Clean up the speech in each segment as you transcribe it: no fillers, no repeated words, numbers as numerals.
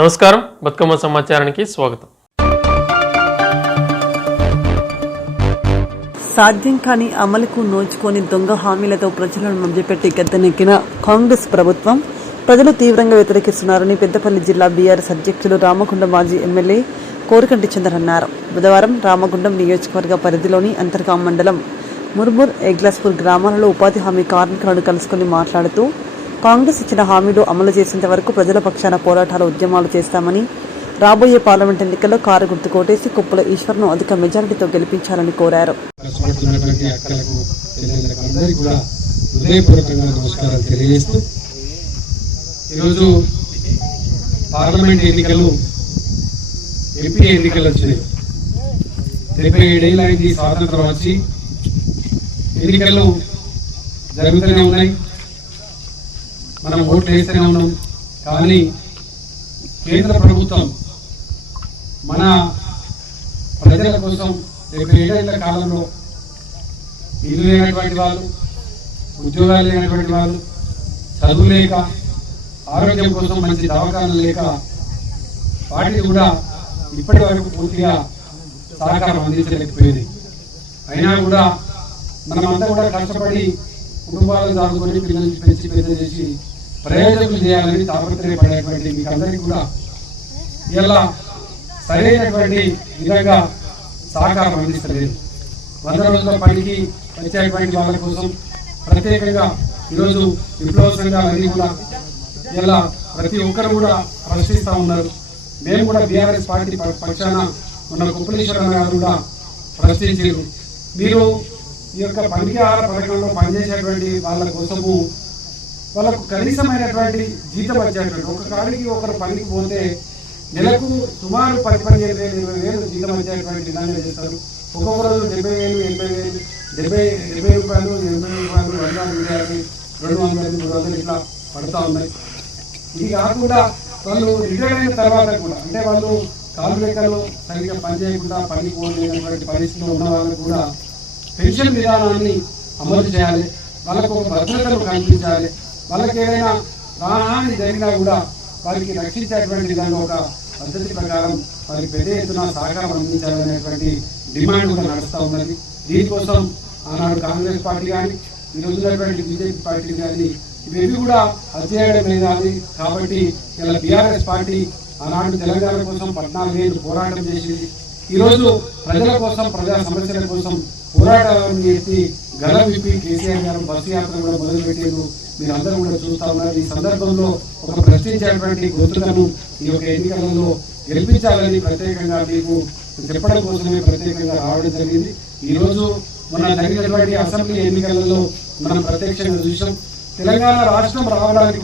నమస్కారం, బతుకమ్మ సమాచారానికి స్వాగతం. సాధ్యం కాని అమలుకు నోచుకొని దొంగ హామీలతో ప్రజలను మభ్యపెట్టి గద్దెనెక్కిన కాంగ్రెస్ ప్రభుత్వం ప్రజలు తీవ్రంగా వ్యతిరేకిస్తున్నారని పెద్దపల్లి జిల్లా బీఆర్ఎస్ అధ్యక్షులు రామగుండం మాజీ ఎమ్మెల్యే కోరుకంటి చంద్ర అన్నారు. బుధవారం రామగుండం నియోజకవర్గ పరిధిలోని అంతర్గాం మండలం ముర్ముర్ ఎగ్లాస్పూర్ గ్రామాలలో ఉపాధి హామీ కార్మికులను కలుసుకుని మాట్లాడుతూ కాంగ్రెస్ ఇచ్చిన హామీలు అమలు చేసేంత వరకు ప్రజల పక్షాన పోరాటాలు ఉద్యమాలు చేస్తామని, రాబోయే పార్లమెంట్ ఎన్నికల్లో కారు గుర్తు కోటేసి కుప్పల ఈశ్వర్ను అధిక మెజారిటీతో గెలిపించాలని కోరారు. పార్లమెంట్ ఎన్నికలు, ఎంపీ ఎన్నికలు వచ్చినాయి. 77 ఏళ్ళైంది స్వాతంత్రం వచ్చి. ఎన్నికలు జరుగుతూనే ఉన్నాయి, మనం ఓట్లు వేస్తూనే ఉన్నాం. కానీ కేంద్ర ప్రభుత్వం మన ప్రజల కోసం 77 ఏళ్ల కాలంలో ఇల్లు లేనటువంటి వాళ్ళు, ఉద్యోగాలు లేనటువంటి వాళ్ళు, చదువు లేక, ఆరోగ్యం కోసం మంచి దవాఖానాలు లేక వాటిని కూడా ఇప్పటి వరకు పూర్తిగా సహకారం అందించలేకపోయింది. అయినా కూడా మనమంతా కూడా కష్టపడి కుటుంబాలను దాచుకొని పిల్లల్ని పెంచి పెద్ద చేసి ప్రయోజనం చేయాలని తాపత్రయపడేటువంటి మీకు అందరికీ కూడా ఇలా సరైనటువంటి విధంగా సహకారం అందిస్తలేదు. 100 రోజుల పనికి వచ్చేటువంటి వాళ్ళ కోసం ప్రత్యేకంగా ఈరోజు విప్లవ సంఘాలన్నీ కూడా ఇలా ప్రతి ఒక్కరు కూడా ప్రశ్నిస్తూ ఉన్నారు. మేము కూడా బీఆర్ఎస్ పార్టీ పక్షాన ఉన్న కుప్పలీశ్వరరావు గారు కూడా ప్రశ్నించారు. మీరు ఈ యొక్క పనికి ఆహార పథకంలో పనిచేసేటువంటి వాళ్ళ కోసము వాళ్ళకు కనీసమైనటువంటి జీతం వచ్చేటువంటి, ఒక కాడికి ఒకరు పనికి పోతే నెలకు సుమారు 15,000, 20,000 జీతం వచ్చేటువంటి విధంగా చేస్తారు. ఒక్కొక్క రోజు 70,000, 80,000, 70 రూపాయలు, 80 రూపాయలు, 120, 200, 300 ఇట్లా పడుతూ ఉన్నాయి. ఇది కాకుండా వాళ్ళు రిటైర్ అయిన తర్వాత కూడా, అంటే వాళ్ళు కాలు రేఖలు సరిగ్గా పనిచేయకుండా పనికి పోలేనటువంటి పరిస్థితుల్లో ఉన్న వాళ్ళకు కూడా పెన్షన్ విధానాన్ని అమలు చేయాలి. వాళ్ళకు ఒక భద్రతను కల్పించాలి. వాళ్ళకి ఏదైనా ప్రాణహాని జరిగినా కూడా వారికి రక్షించేటువంటి విధంగా ఒక పద్ధతి ప్రకారం వారికి పెద్ద ఎత్తున సహకారం అందించాలనేటువంటి డిమాండ్ కూడా నడుస్తూ ఉన్నది. దీనికోసం ఆనాడు కాంగ్రెస్ పార్టీ కానీ, ఈరోజు ఉన్నటువంటి బీజేపీ పార్టీ కానీ ఇవి కూడా అధ్యయనం కాదు. కాబట్టి ఇలా బీఆర్ఎస్ పార్టీ ఆనాడు తెలంగాణ కోసం 14 ఏళ్ళు పోరాటం చేసింది. ఈరోజు ప్రజల కోసం, ప్రజా సమస్యల కోసం పోరాటాలను చేసి గల విప్పి కేసీఆర్ గారు బస్సు యాత్ర కూడా మొదలుపెట్టారు. మీరు అందరూ కూడా చూస్తా ఉన్నారు. ఈ సందర్భంలో ఒక ప్రశ్నించేటువంటి గొంతులను ఈ యొక్క ఎన్నికలలో గెలిపించాలని ప్రత్యేకంగా మీకు చెప్పడం కోసమే ప్రత్యేకంగా రావడం జరిగింది. ఈరోజు మొన్న జరిగినటువంటి అసెంబ్లీ ఎన్నికలలో మనం ప్రత్యక్షంగా చూసాం. తెలంగాణ రాష్ట్రం రావడానికి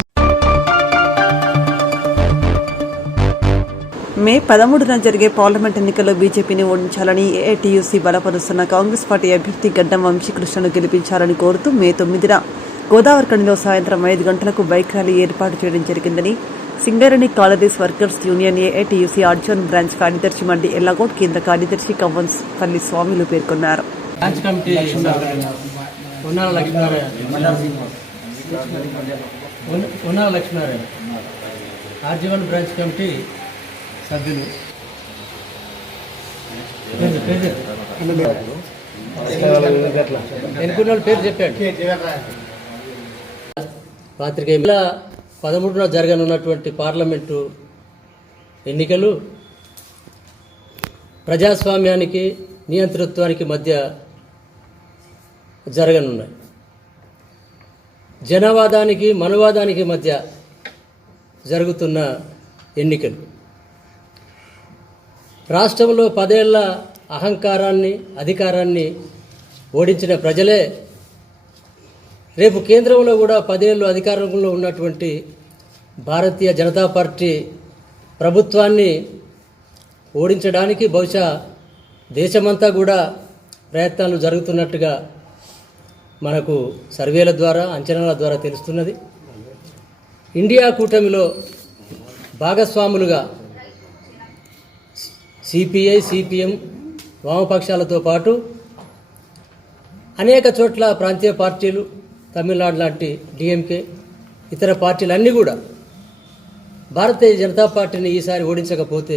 మే 13న జరిగే పార్లమెంట్ ఎన్నికల్లో బీజేపీని ఓడించాలని ఏఐటీయూసీ బలపరుస్తున్న కాంగ్రెస్ పార్టీ అభ్యర్థి గడ్డం వంశీకృష్ణను గెలిపించాలని కోరుతూ మే 9న గోదావరిఖనిలో సాయంత్రం 5 గంటలకు బైక్ ర్యాలీ ఏర్పాటు చేయడం జరిగిందని Singareni collieries workers union AITUC Arjun branch కార్యదర్శి మండి ఎల్లగౌడ్, కేంద్ర కార్యదర్శి కవ్వన్పల్లి స్వామిలు పేర్కొన్నారు. సభ్యులు ఎన్నుకున్న పేరు చెప్పాడు. పాత్రికేయుల 13న జరగనున్నటువంటి పార్లమెంటు ఎన్నికలు ప్రజాస్వామ్యానికి, నియంతృత్వానికి మధ్య జరగనున్నాయి. జనవాదానికి, మనువాదానికి మధ్య జరుగుతున్న ఎన్నికలు. రాష్ట్రంలో 10 ఏళ్ల అహంకారాన్ని, అధికారాన్ని ఓడించిన ప్రజలే రేపు కేంద్రంలో కూడా 10 ఏళ్ళు అధికారంలో ఉన్నటువంటి భారతీయ జనతా పార్టీ ప్రభుత్వాన్ని ఓడించడానికి బహుశా దేశమంతా కూడా ప్రయత్నాలు జరుగుతున్నట్టుగా మనకు సర్వేల ద్వారా, అంచనాల ద్వారా తెలుస్తున్నది. ఇండియా కూటమిలో భాగస్వాములుగా సిపిఐ, సిపిఎం, వామపక్షాలతో పాటు అనేక చోట్ల ప్రాంతీయ పార్టీలు, తమిళనాడు లాంటి డిఎంకే, ఇతర పార్టీలన్నీ కూడా భారతీయ జనతా పార్టీని ఈసారి ఓడించకపోతే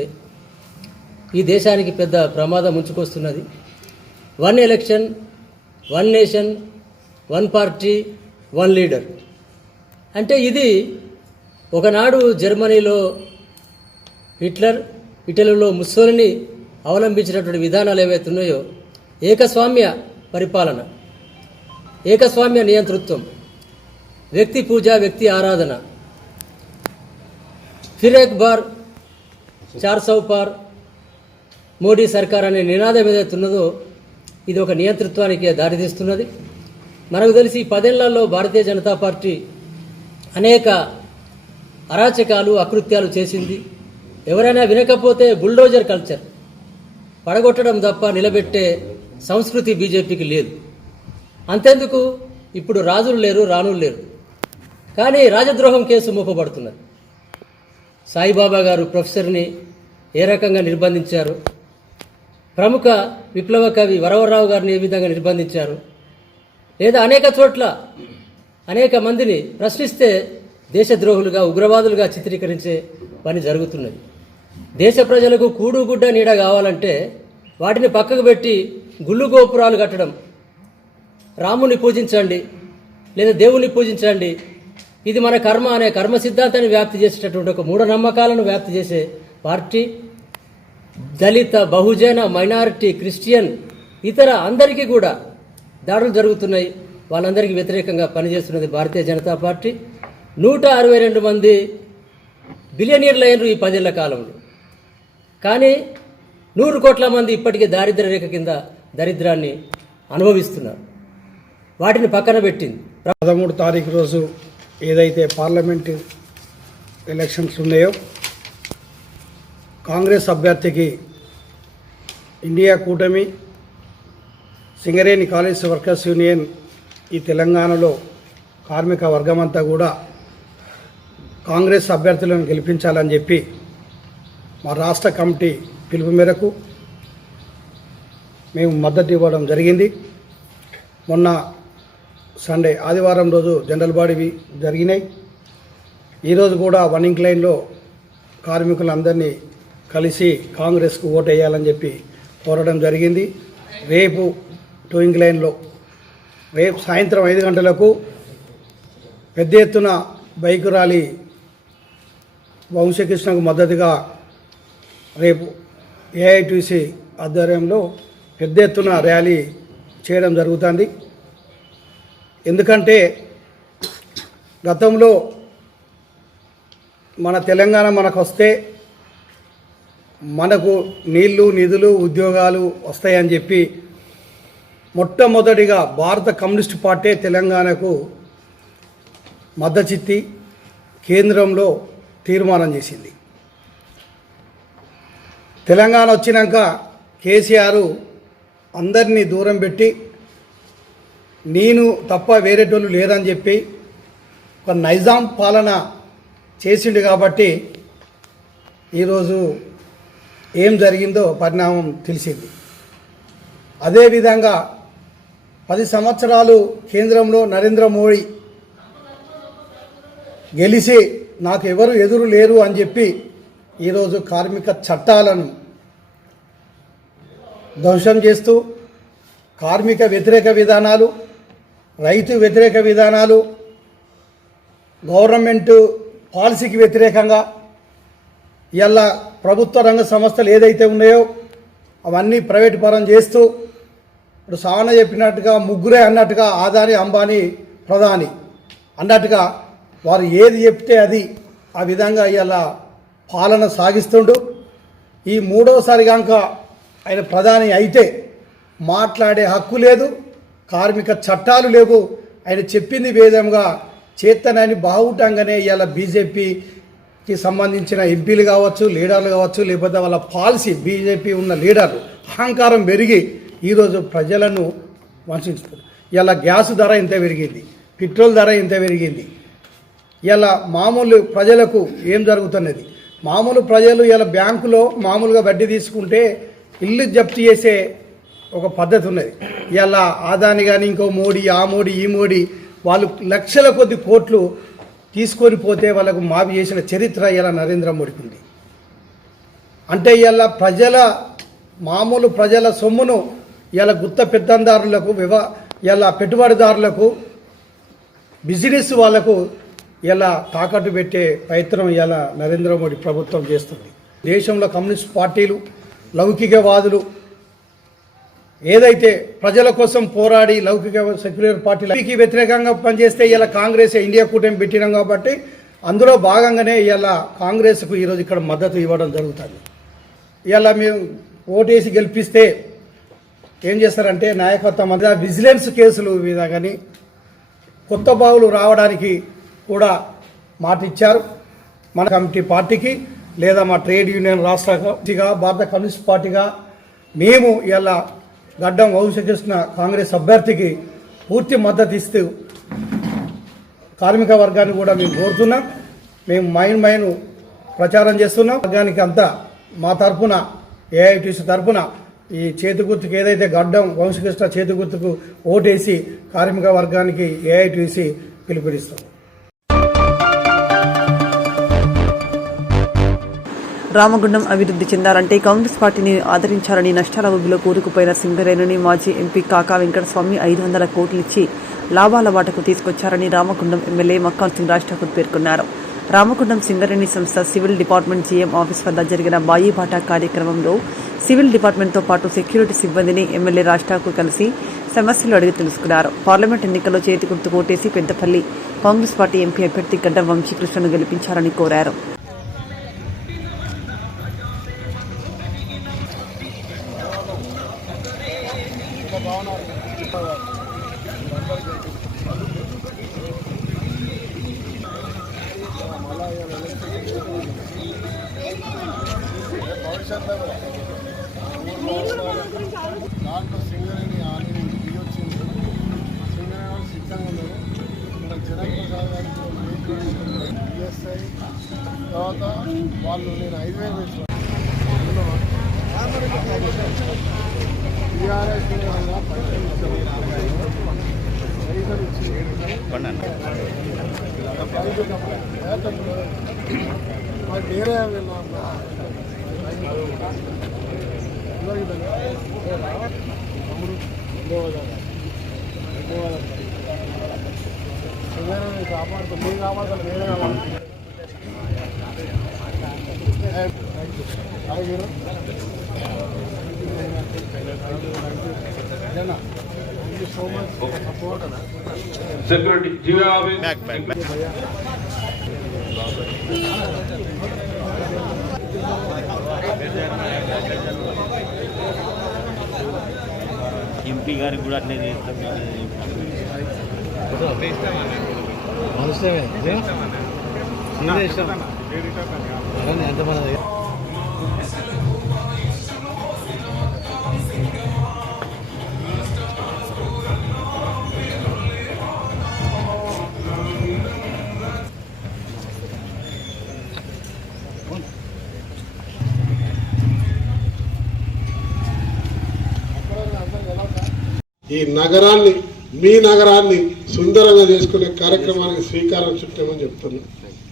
ఈ దేశానికి పెద్ద ప్రమాదం ముంచుకొస్తున్నది. 1 ఎలక్షన్ 1 నేషన్ 1 పార్టీ 1 లీడర్ అంటే ఇది ఒకనాడు జర్మనీలో హిట్లర్, ఇటలీలో ముస్సోలిని అవలంబించినటువంటి విధానాలు ఏవైతే ఉన్నాయో ఏకస్వామ్య పరిపాలన, ఏకస్వామ్య నియంతృత్వం, వ్యక్తి పూజ, వ్యక్తి ఆరాధన, ఫిర్ ఏక్ బార్ 400 పార్ మోడీ సర్కార్ అనే నినాదం ఏదైతే ఉన్నదో ఇది ఒక నియంతృత్వానికి దారితీస్తున్నది. మనకు తెలిసి 10 ఏళ్లలో భారతీయ జనతా పార్టీ అనేక అరాచకాలు, అకృత్యాలు చేసింది. ఎవరైనా వినకపోతే బుల్డోజర్ కల్చర్, పడగొట్టడం తప్ప నిలబెట్టే సంస్కృతి బీజేపీకి లేదు. అంతెందుకు, ఇప్పుడు రాజులు లేరు, రాణులు లేరు, కానీ రాజద్రోహం కేసు మోపబడుతున్నది. సాయిబాబా గారు ప్రొఫెసర్ని ఏ రకంగా నిర్బంధించారు, ప్రముఖ విప్లవ కవి వరవరరావు గారిని ఏ విధంగా నిర్బంధించారు, లేదా అనేక చోట్ల అనేక మందిని ప్రశ్నిస్తే దేశద్రోహులుగా, ఉగ్రవాదులుగా చిత్రీకరించే పని జరుగుతున్నది. దేశ ప్రజలకు కూడుగుడ్డ నీడ కావాలంటే వాటిని పక్కకు పెట్టి గుళ్ళు గోపురాలు కట్టడం, రాముని పూజించండి లేదా దేవుని పూజించండి, ఇది మన కర్మ అనే కర్మ సిద్ధాంతాన్ని వ్యాప్తి చేసేటటువంటి ఒక మూఢనమ్మకాలను వ్యాప్తి చేసే పార్టీ దళిత, బహుజన, మైనారిటీ, క్రిస్టియన్, ఇతర అందరికీ కూడా దాడులు జరుగుతున్నాయి. వాళ్ళందరికీ వ్యతిరేకంగా పనిచేస్తున్నది భారతీయ జనతా పార్టీ. 162 మంది బిలియనీర్లు అయినరు ఈ 10 ఏళ్ల కాలంలో. కానీ 100 కోట్ల మంది ఇప్పటికీ దారిద్ర్య రేఖ కింద దరిద్రాన్ని అనుభవిస్తున్నారు. వాటిని పక్కన పెట్టింది 13 తారీఖు రోజు ఏదైతే పార్లమెంటు ఎలక్షన్స్ ఉన్నాయో కాంగ్రెస్ అభ్యర్థికి ఇండియా కూటమి, సింగరేణి కాలేజ్ వర్కర్స్ యూనియన్, ఈ తెలంగాణలో కార్మిక వర్గమంతా కూడా కాంగ్రెస్ అభ్యర్థులను గెలిపించాలని చెప్పి మా రాష్ట్ర కమిటీ పిలుపు మేరకు మేము మద్దతు ఇవ్వడం జరిగింది. మొన్న సండే, ఆదివారం రోజు జనరల్ బాడీ జరిగినాయి. ఈరోజు కూడా 1 ఇంక్లైన్లో కార్మికులందరినీ కలిసి కాంగ్రెస్కు ఓటు వేయాలని చెప్పి కోరడం జరిగింది. రేపు 2 ఇంక్లైన్లో రేపు సాయంత్రం 5 గంటలకు పెద్ద ఎత్తున బైక్ ర్యాలీ వంశకృష్ణకు మద్దతుగా రేపు ఏఐటీసీ ఆధ్వర్యంలో పెద్ద ఎత్తున ర్యాలీ చేయడం జరుగుతుంది. ఎందుకంటే గతంలో మన తెలంగాణ మనకు వస్తే మనకు నీళ్లు, నిధులు, ఉద్యోగాలు వస్తాయని చెప్పి మొట్టమొదటిగా భారత కమ్యూనిస్ట్ పార్టీ తెలంగాణకు మద్దతిచ్చి కేంద్రంలో తీర్మానం చేసింది. తెలంగాణ వచ్చినాక కేసీఆర్ అందరినీ దూరం పెట్టి నేను తప్ప వేరేటోళ్ళు లేరని చెప్పి ఒక నైజాం పాలన చేసిండు. కాబట్టి ఈరోజు ఏం జరిగిందో పరిణామం తెలిసింది. అదేవిధంగా 10 సంవత్సరాలు కేంద్రంలో నరేంద్ర మోడీ గెలిచి నాకు ఎవరు ఎదురు లేరు అని చెప్పి ఈరోజు కార్మిక చట్టాలను ధ్వంసం చేస్తూ కార్మిక వ్యతిరేక విధానాలు, రైతు వ్యతిరేక విధానాలు, గవర్నమెంట్ పాలసీకి వ్యతిరేకంగా ఇలా ప్రభుత్వ రంగ సంస్థలు ఏదైతే ఉన్నాయో అవన్నీ ప్రైవేట్ పరం చేస్తూ ఇప్పుడు సావన చెప్పినట్టుగా ముగ్గురే అన్నట్టుగా అదాని, అంబానీ, ప్రధాని అన్నట్టుగా వారు ఏది చెప్తే అది ఆ విధంగా ఇలా పాలన సాగిస్తుండు. ఈ 3వసారి కనుక ఆయన ప్రధాని అయితే మాట్లాడే హక్కు లేదు, కార్మిక చట్టాలు లేవు. ఆయన చెప్పింది విధంగా చేతనని బావుటంగానే ఇలా బీజేపీకి సంబంధించిన ఎంపీలు కావచ్చు, లీడర్లు కావచ్చు, లేకపోతే వాళ్ళ పాలసీ బీజేపీ ఉన్న లీడర్లు అహంకారం పెరిగి ఈరోజు ప్రజలను వంచుతున్నారు. ఇలా గ్యాస్ ధర ఇంత పెరిగింది, పెట్రోల్ ధర ఇంత పెరిగింది. ఇలా మామూలు ప్రజలకు ఏం జరుగుతున్నది? మామూలు ప్రజలు ఇలా బ్యాంకులో మామూలుగా వడ్డీ తీసుకుంటే ఇల్లు జప్తు చేసే ఒక పద్ధతి ఉన్నది. ఇలా ఆదాని కానీ ఇంకో మోడీ, ఆ మోడీ, ఈ మోడీ వాళ్ళు లక్షల కొద్ది కోట్లు తీసుకొని పోతే వాళ్ళకు మాఫీ చేసిన చరిత్ర ఇలా నరేంద్ర మోడీకి ఉంది. అంటే ఇలా మామూలు ప్రజల సొమ్మును ఇలా గుత్త పెత్తందారులకు ఇలా పెట్టుబడిదారులకు బిజినెస్ వాళ్లకు ఇలా తాకట్టు పెట్టే ప్రయత్నం ఇలా నరేంద్ర మోడీ ప్రభుత్వం చేస్తుంది. దేశంలో కమ్యూనిస్ట్ పార్టీలు, లౌకికవాదులు ఏదైతే ప్రజల కోసం పోరాడి లౌకిక సెక్యులర్ పార్టీలకి వ్యతిరేకంగా పనిచేస్తే ఇలా కాంగ్రెస్ ఇండియా కూటమి పెట్టినాం కాబట్టి అందులో భాగంగానే ఇలా కాంగ్రెస్కు ఈరోజు ఇక్కడ మద్దతు ఇవ్వడం జరుగుతుంది. ఇలా మేము ఓటేసి గెలిపిస్తే ఏం చేస్తారంటే నాయకత్వం మధ్య విజిలెన్స్ కేసులు మీద కానీ కొత్త బావులు రావడానికి కూడా మాట ఇచ్చారు. మన కమిటీ పార్టీకి లేదా మా ట్రేడ్ యూనియన్ రాష్ట్రగా భారత కమ్యూనిస్ట్ పార్టీగా మేము ఇలా గడ్డం వంశకృష్ణ కాంగ్రెస్ అభ్యర్థికి పూర్తి మద్దతు ఇస్తూ కార్మిక వర్గాన్ని కూడా మేము కోరుతున్నాం. మేము మైన్ ప్రచారం చేస్తున్నాం. వర్గానికి అంతా మా తరఫున ఏఐటీసీ తరఫున ఈ చేతి గుర్తుకు ఏదైతే గడ్డం వంశకృష్ణ చేతి గుర్తుకు ఓటేసి కార్మిక వర్గానికి ఏఐటీసీ పిలుపునిస్తాం. రామగుండం అభివృద్ధి చెందాలంటే కాంగ్రెస్ పార్టీని ఆదరించాలని నష్టాల ఊబిలో కూరుకుపోయిన సింగరేణిని మాజీ ఎంపీ కాకా వెంకటస్వామి 500 కోట్లిచ్చి లాభాల వాటకు తీసుకొచ్చారని రామగుండం ఎమ్మెల్యే మక్కాన్ సింగ్ రాజ్ ఠాకూర్ పేర్కొన్నారు. రామగుండం సింగరేణి సంస్థ సివిల్ డిపార్ట్మెంట్ జీఎం ఆఫీస్ వద్ద జరిగిన బాయిబాటా కార్యక్రమంలో సివిల్ డిపార్ట్మెంట్తో పాటు సెక్యూరిటీ సిబ్బందిని ఎమ్మెల్యే రాజ్ ఠాకూర్ కలిసి సమస్యలు అడిగి తెలుసుకున్నారు. పార్లమెంట్ ఎన్నికల్లో చేతి గుర్తు ఓటేసి పెద్దపల్లి కాంగ్రెస్ పార్టీ ఎంపీ అభ్యర్థి గడ్డం వంశీకృష్ణను గెలిపించారని కోరారు. దాంట్లో సింగరేణి ఆల్రెడీ దిగి వచ్చింది. సింగరేణి సిద్ధంగా ఉన్నారు. మన జనప్రసాద్ గారికి బిఎస్ఐ తర్వాత వాళ్ళు నేను 5,000 వేసాను. టీఆర్ఎస్ పైసలు ఇచ్చి వేరే కాపాడుతాం. మీరు కాపాడుతారు, వేరే కావాలి. So much support security GO MP గారికి కూడా అట్లే చేస్తాం. ఎంతమంది ఈ నగరాన్ని, మీ నగరాన్ని సుందరంగా చేసుకునే కార్యక్రమానికి శ్రీకారం చుట్టామని చెప్తున్నాం.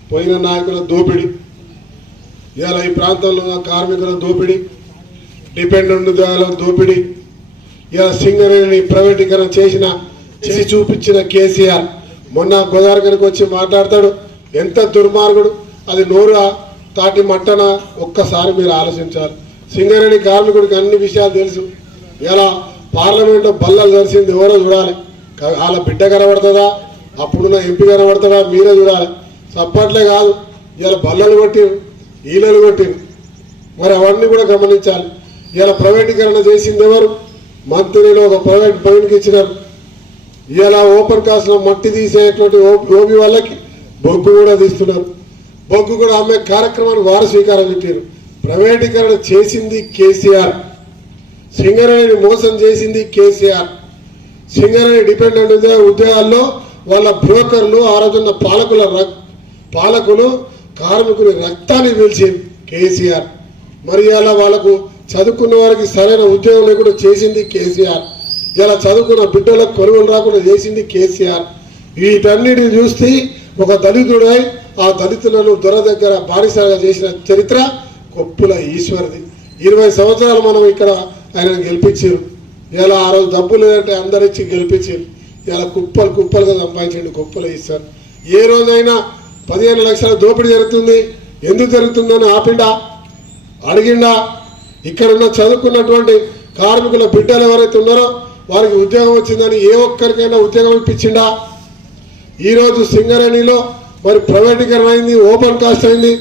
పోయిన నాయకుల దోపిడీ, ఇవాళ ఈ ప్రాంతంలో ఉన్న కార్మికుల దోపిడీ, డిపెండెంట్ దోపిడీ, ఇలా సింగరేణిని ప్రైవేటీకరణ చేసి చూపించిన కేసీఆర్ మొన్న గోదావరికి వచ్చి మాట్లాడతాడు. ఎంత దుర్మార్గుడు, అది నోరు తాటి మట్టన. ఒక్కసారి మీరు ఆలోచించాలి. సింగరేణి కార్మికుడికి అన్ని విషయాలు తెలుసు. ఇలా పార్లమెంట్లో బల్లలు జరిసింది ఎవరో చూడాలి. వాళ్ళ బిడ్డ కనబడుతుందా, అప్పుడున్న ఎంపీ కనబడుతుందా, మీరే చూడాలి. సప్పట్లే కాదు, ఇలా బల్లలు కొట్టిరు, ఈలలు కొట్టిరు. మరి అవన్నీ కూడా గమనించాలి. ఇలా ప్రైవేటీకరణ చేసింది ఎవరు? మంత్రిలో ఒక ప్రైవేట్ పైకి ఇచ్చినారు. ఇలా ఓపెన్ కాస్ట్లో మట్టి తీసేటువంటి ఓబీ వాళ్ళకి బొగ్గు కూడా తీస్తున్నారు. బొగ్గు కూడా అమ్మే కార్యక్రమాన్ని వారు స్వీకారం చుట్టారు. ప్రైవేటీకరణ చేసింది కేసీఆర్, సింగరేణిని మోసం చేసింది కేసీఆర్. సింగరేణి డిపెండెంట్ ఉద్యోగాల్లో వాళ్ళ బ్రోకర్లు, ఆ రోజున్న పాలకులు కార్మికుని రక్తాన్ని పీల్చింది కేసీఆర్. మరి ఇలా వాళ్ళకు చదువుకున్న వారికి సరైన ఉద్యోగం లేకుండా చేసింది కేసీఆర్. ఇలా చదువుకున్న బిడ్డలకు కొనుగోలు రాకుండా చేసింది కేసీఆర్. వీటన్నిటిని చూస్తే ఒక దళితుడై ఆ దళితులను దొర దగ్గర బానిసగా చేసిన చరిత్ర కొప్పుల ఈశ్వరిది. 20 సంవత్సరాలు మనం ఇక్కడ ఆయనను గెలిపించారు. ఇలా ఆ రోజు డబ్బు లేదంటే అందరిచ్చి గెలిపించారు. ఇలా కుప్పలు కుప్పలుగా సంపాదించండి కొప్పుల ఈశ్వర్. ఏ రోజైనా 15 లక్షల దోపిడీ జరుగుతుంది, ఎందుకు జరుగుతుందని ఆపిండా, అడిగిండా? ఇక్కడున్న చదువుకున్నటువంటి కార్మికుల బిడ్డలు ఎవరైతే ఉన్నారో వారికి ఉద్యోగం వచ్చిందని ఏ ఒక్కరికైనా ఉద్యోగం ఇప్పించిండా? ఈరోజు సింగరేణిలో మరి ప్రైవేటీకరణ అయింది, ఓపెన్ కాస్ట్ అయింది,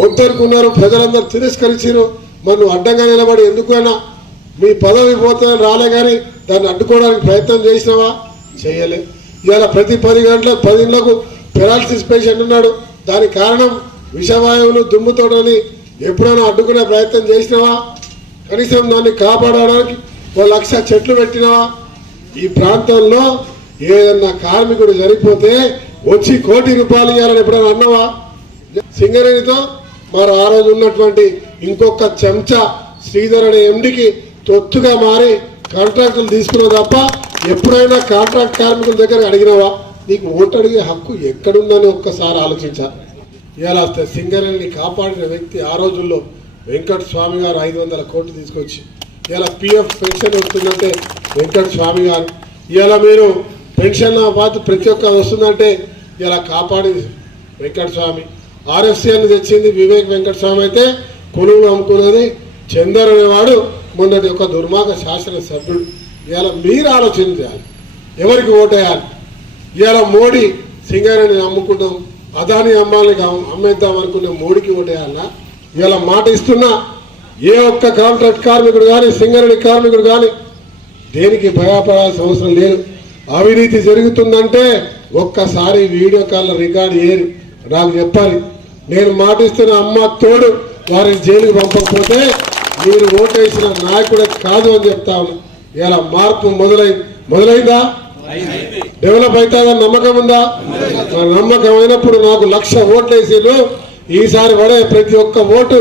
వద్దనుకున్నారు, ప్రజలందరూ తిరస్కరించారు. మరి నువ్వు అడ్డంగా నిలబడి ఎందుకైనా మీ పదవి పోతుందని రాలే కానీ దాన్ని అడ్డుకోవడానికి ప్రయత్నం చేసినావా? చేయలే. ఇవాళ ప్రతి 10 గంటలకు 10 ఇళ్లకు పెరాలసిస్ పేషెంట్ ఉన్నాడు. దానికి కారణం విషవాయువులు దుమ్ముతోడని ఎప్పుడైనా అడ్డుకునే ప్రయత్నం చేసినావా? కనీసం దాన్ని కాపాడడానికి 1 లక్ష చెట్లు పెట్టినావా? ఈ ప్రాంతంలో ఏదన్నా కార్మికుడు చనిపోతే వచ్చి ₹1 కోటి ఇవ్వాలని ఎప్పుడైనా అన్నావా? సింగరేణితో మరి ఆ రోజు ఉన్నటువంటి ఇంకొక చెంచా శ్రీధర్ అనే ఎండికి తొత్తుగా మారి కాంట్రాక్టులు తీసుకున్నావు తప్ప ఎప్పుడైనా కాంట్రాక్ట్ కార్మికుల దగ్గర అడిగినావా? నీకు ఓటు అడిగే హక్కు ఎక్కడుందని ఒక్కసారి ఆలోచించాలి. ఇవాళ సింగరేణిని కాపాడిన వ్యక్తి ఆ రోజుల్లో వెంకట స్వామి గారు 500 కోట్లు తీసుకొచ్చి ఇలా పిఎఫ్ పెన్షన్ వస్తుందంటే వెంకట స్వామి గారు. ఇలా మీరు పెన్షన్ బాధ ప్రతి ఒక్క వస్తుందంటే ఇలా కాపాడి వెంకట స్వామి. ఆర్ఎఫ్సి అని తెచ్చింది వివేక్ వెంకట స్వామి అయితే కొనుగోలు అమ్ముకున్నది చందర్ అనేవాడు మొన్నటి ఒక దుర్మార్గ శాసనసభ్యుడు. ఇలా మీరు ఆలోచించాలి ఎవరికి ఓటేయాలి. ఇవాళ మోడీ సింగరేణిని అమ్ముకుంటాం, అదాని అమ్మాలని అమ్మేద్దాం అనుకున్న మోడీకి ఓటేయాలా? ఇలా మాట ఇస్తున్నా ఏ ఒక్క కాంట్రాక్ట్ కార్మికుడు కానీ సింగరేణి కార్మికుడు కానీ దేనికి భయపడాల్సిన అవసరం లేదు. అవినీతి జరుగుతుందంటే ఒక్కసారి వీడియో కాల్లో రికార్డు ఏరి నాకు చెప్పాలి. నేను మాటిస్తున్న అమ్మ తోడు వారిని జైలుకి పంపకపోతే మీరు ఓటేసిన నాయకుడే కాదు అని చెప్తా ఉన్నా. ఇలా మార్పు మొదలైందా? డెవలప్ అవుతుందని నమ్మకం ఉందా? నమ్మకం అయినప్పుడు నాకు 1,00,000 ఓట్లు వేసిళ్ళు. ఈసారి పడే ప్రతి ఒక్క ఓటు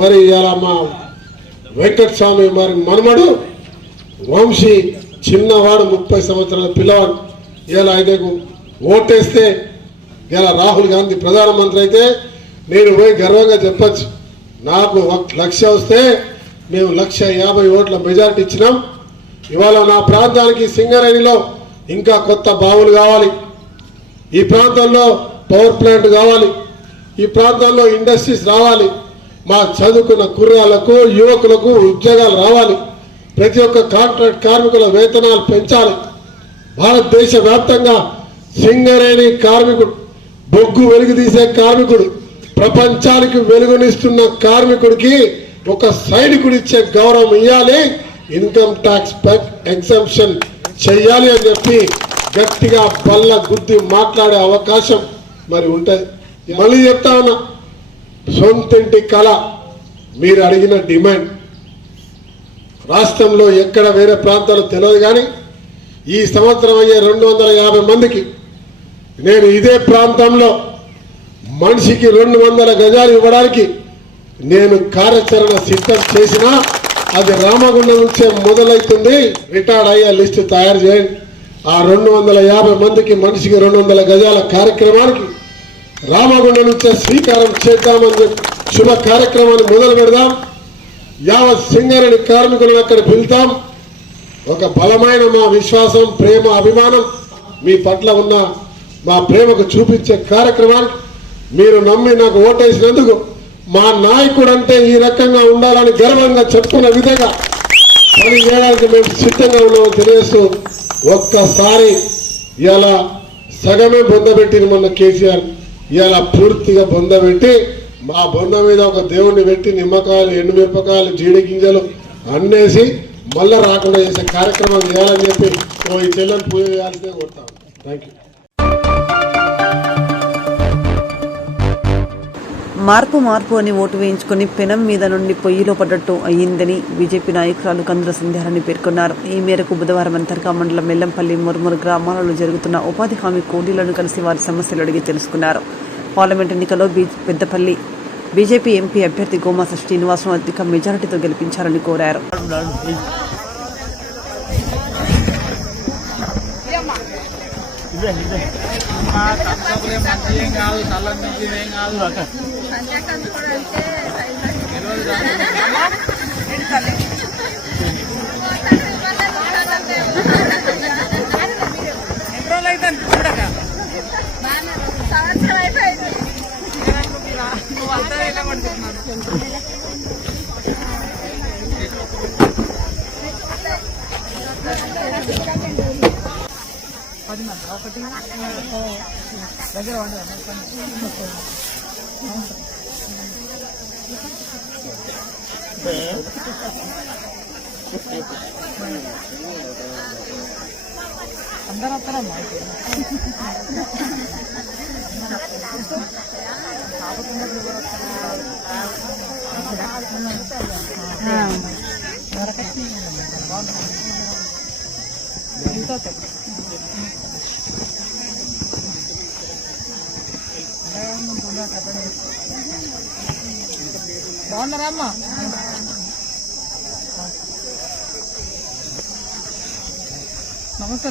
మరి ఇలా మా వెంకట స్వామి మరి మనమడు వంశీ చిన్నవాడు 30 సంవత్సరాల పిల్లవాడు. ఇలా ఆయనకు ఓటేస్తే ఇలా రాహుల్ గాంధీ ప్రధానమంత్రి అయితే నేను పోయి గర్వంగా చెప్పచ్చు, నాకు 1,00,000 వస్తే మేము 1,50,000 ఓట్ల మెజారిటీ ఇచ్చినాం. ఇవాళ నా ప్రాంతానికి సింగరేణిలో ఇంకా కొత్త బావులు కావాలి, ఈ ప్రాంతంలో పవర్ ప్లాంట్ కావాలి, ఈ ప్రాంతంలో ఇండస్ట్రీస్ రావాలి, మా చదువుకున్న కుర్రాలకు యువకులకు ఉద్యోగాలు రావాలి, ప్రతి ఒక్క కాంట్రాక్ట్ కార్మికుల వేతనాలు పెంచాలి. భారతదేశ వ్యాప్తంగా సింగరేణి కార్మికుడు, బొగ్గు వెలుగు తీసే కార్మికుడు, ప్రపంచానికి వెలుగునిస్తున్న కార్మికుడికి ఒక సైనికుడు ఇచ్చే గౌరవం ఇవ్వాలి, ఇన్కమ్ ట్యాక్స్ ఎగ్జంప్షన్ చెయ్యాలి అని చెప్పి గట్టిగా బల్ల గుద్ది మాట్లాడే అవకాశం మరి ఉంటుంది. మళ్ళీ చెప్తా ఉన్నా, సొంతింటి కళ మీరు అడిగిన డిమాండ్ రాష్ట్రంలో ఎక్కడ వేరే ప్రాంతాలు తెలియదు కానీ ఈ సంవత్సరం అయ్యే 250 మందికి నేను ఇదే ప్రాంతంలో మనిషికి 200 గజాలు ఇవ్వడానికి నేను కార్యాచరణ సిద్ధం చేసినా అది రామగుండం నుంచే మొదలవుతుంది. రిటైర్డ్ అయ్యే లిస్టు తయారు చేయండి. ఆ 250 మందికి మనిషికి 200 గజాల కార్యక్రమానికి రామగుండం నుంచే శ్రీకారం చేద్దామని శుభ కార్యక్రమాన్ని మొదలు పెడదాం. యావత్ సింగరేణి కార్మికులను అక్కడ పిలుతాం. ఒక బలమైన మా విశ్వాసం, ప్రేమ, అభిమానం మీ పట్ల ఉన్న మా ప్రేమకు చూపించే కార్యక్రమానికి మీరు నమ్మి నాకు ఓటేసినందుకు మా నాయకుడు అంటే ఈ రకంగా ఉండాలని గర్వంగా చెప్పుకున్న విధంగా పని చేయడానికి మేము సిద్ధంగా ఉన్నామని తెలియజేస్తూ ఒక్కసారి ఇలా సగమే బొందబెట్టిన మొన్న కేసీఆర్ ఇలా పూర్తిగా బొందబెట్టి మా బొంద మీద ఒక దేవుణ్ణి పెట్టి నిమ్మకాయలు, ఎండుమిరపకాయలు, జీడి గింజలు అన్నేసి మళ్ళా రాకుండా చేసే కార్యక్రమం చేయాలని చెప్పి ఈ చెల్లెని పూజ చేయాల్సిందే కొడతాం. Thank you. మార్పు అని ఓటు వేయించుకుని పెనం మీద నుండి పొయ్యిలో పడ్డట్టు అయ్యిందని బీజేపీ నాయకురాలు కందుల సంధ్యారాణి పేర్కొన్నారు. ఈ మేరకు బుధవారం అంతర్గా మండలం మెల్లంపల్లి, మురుమురు గ్రామాలలో జరుగుతున్న ఉపాధి హామీ కూలీలను కలిసి వారి సమస్యలు అడిగి తెలుసుకున్నారు. పార్లమెంట్ ఎన్నికల్లో పెద్దపల్లి బీజేపీ ఎంపీ అభ్యర్థి గోమాస శ్రీనివాసను అధిక మెజారిటీతో గెలిపించాలని కోరారు. బాగున్నారమ్మా? నమస్తే.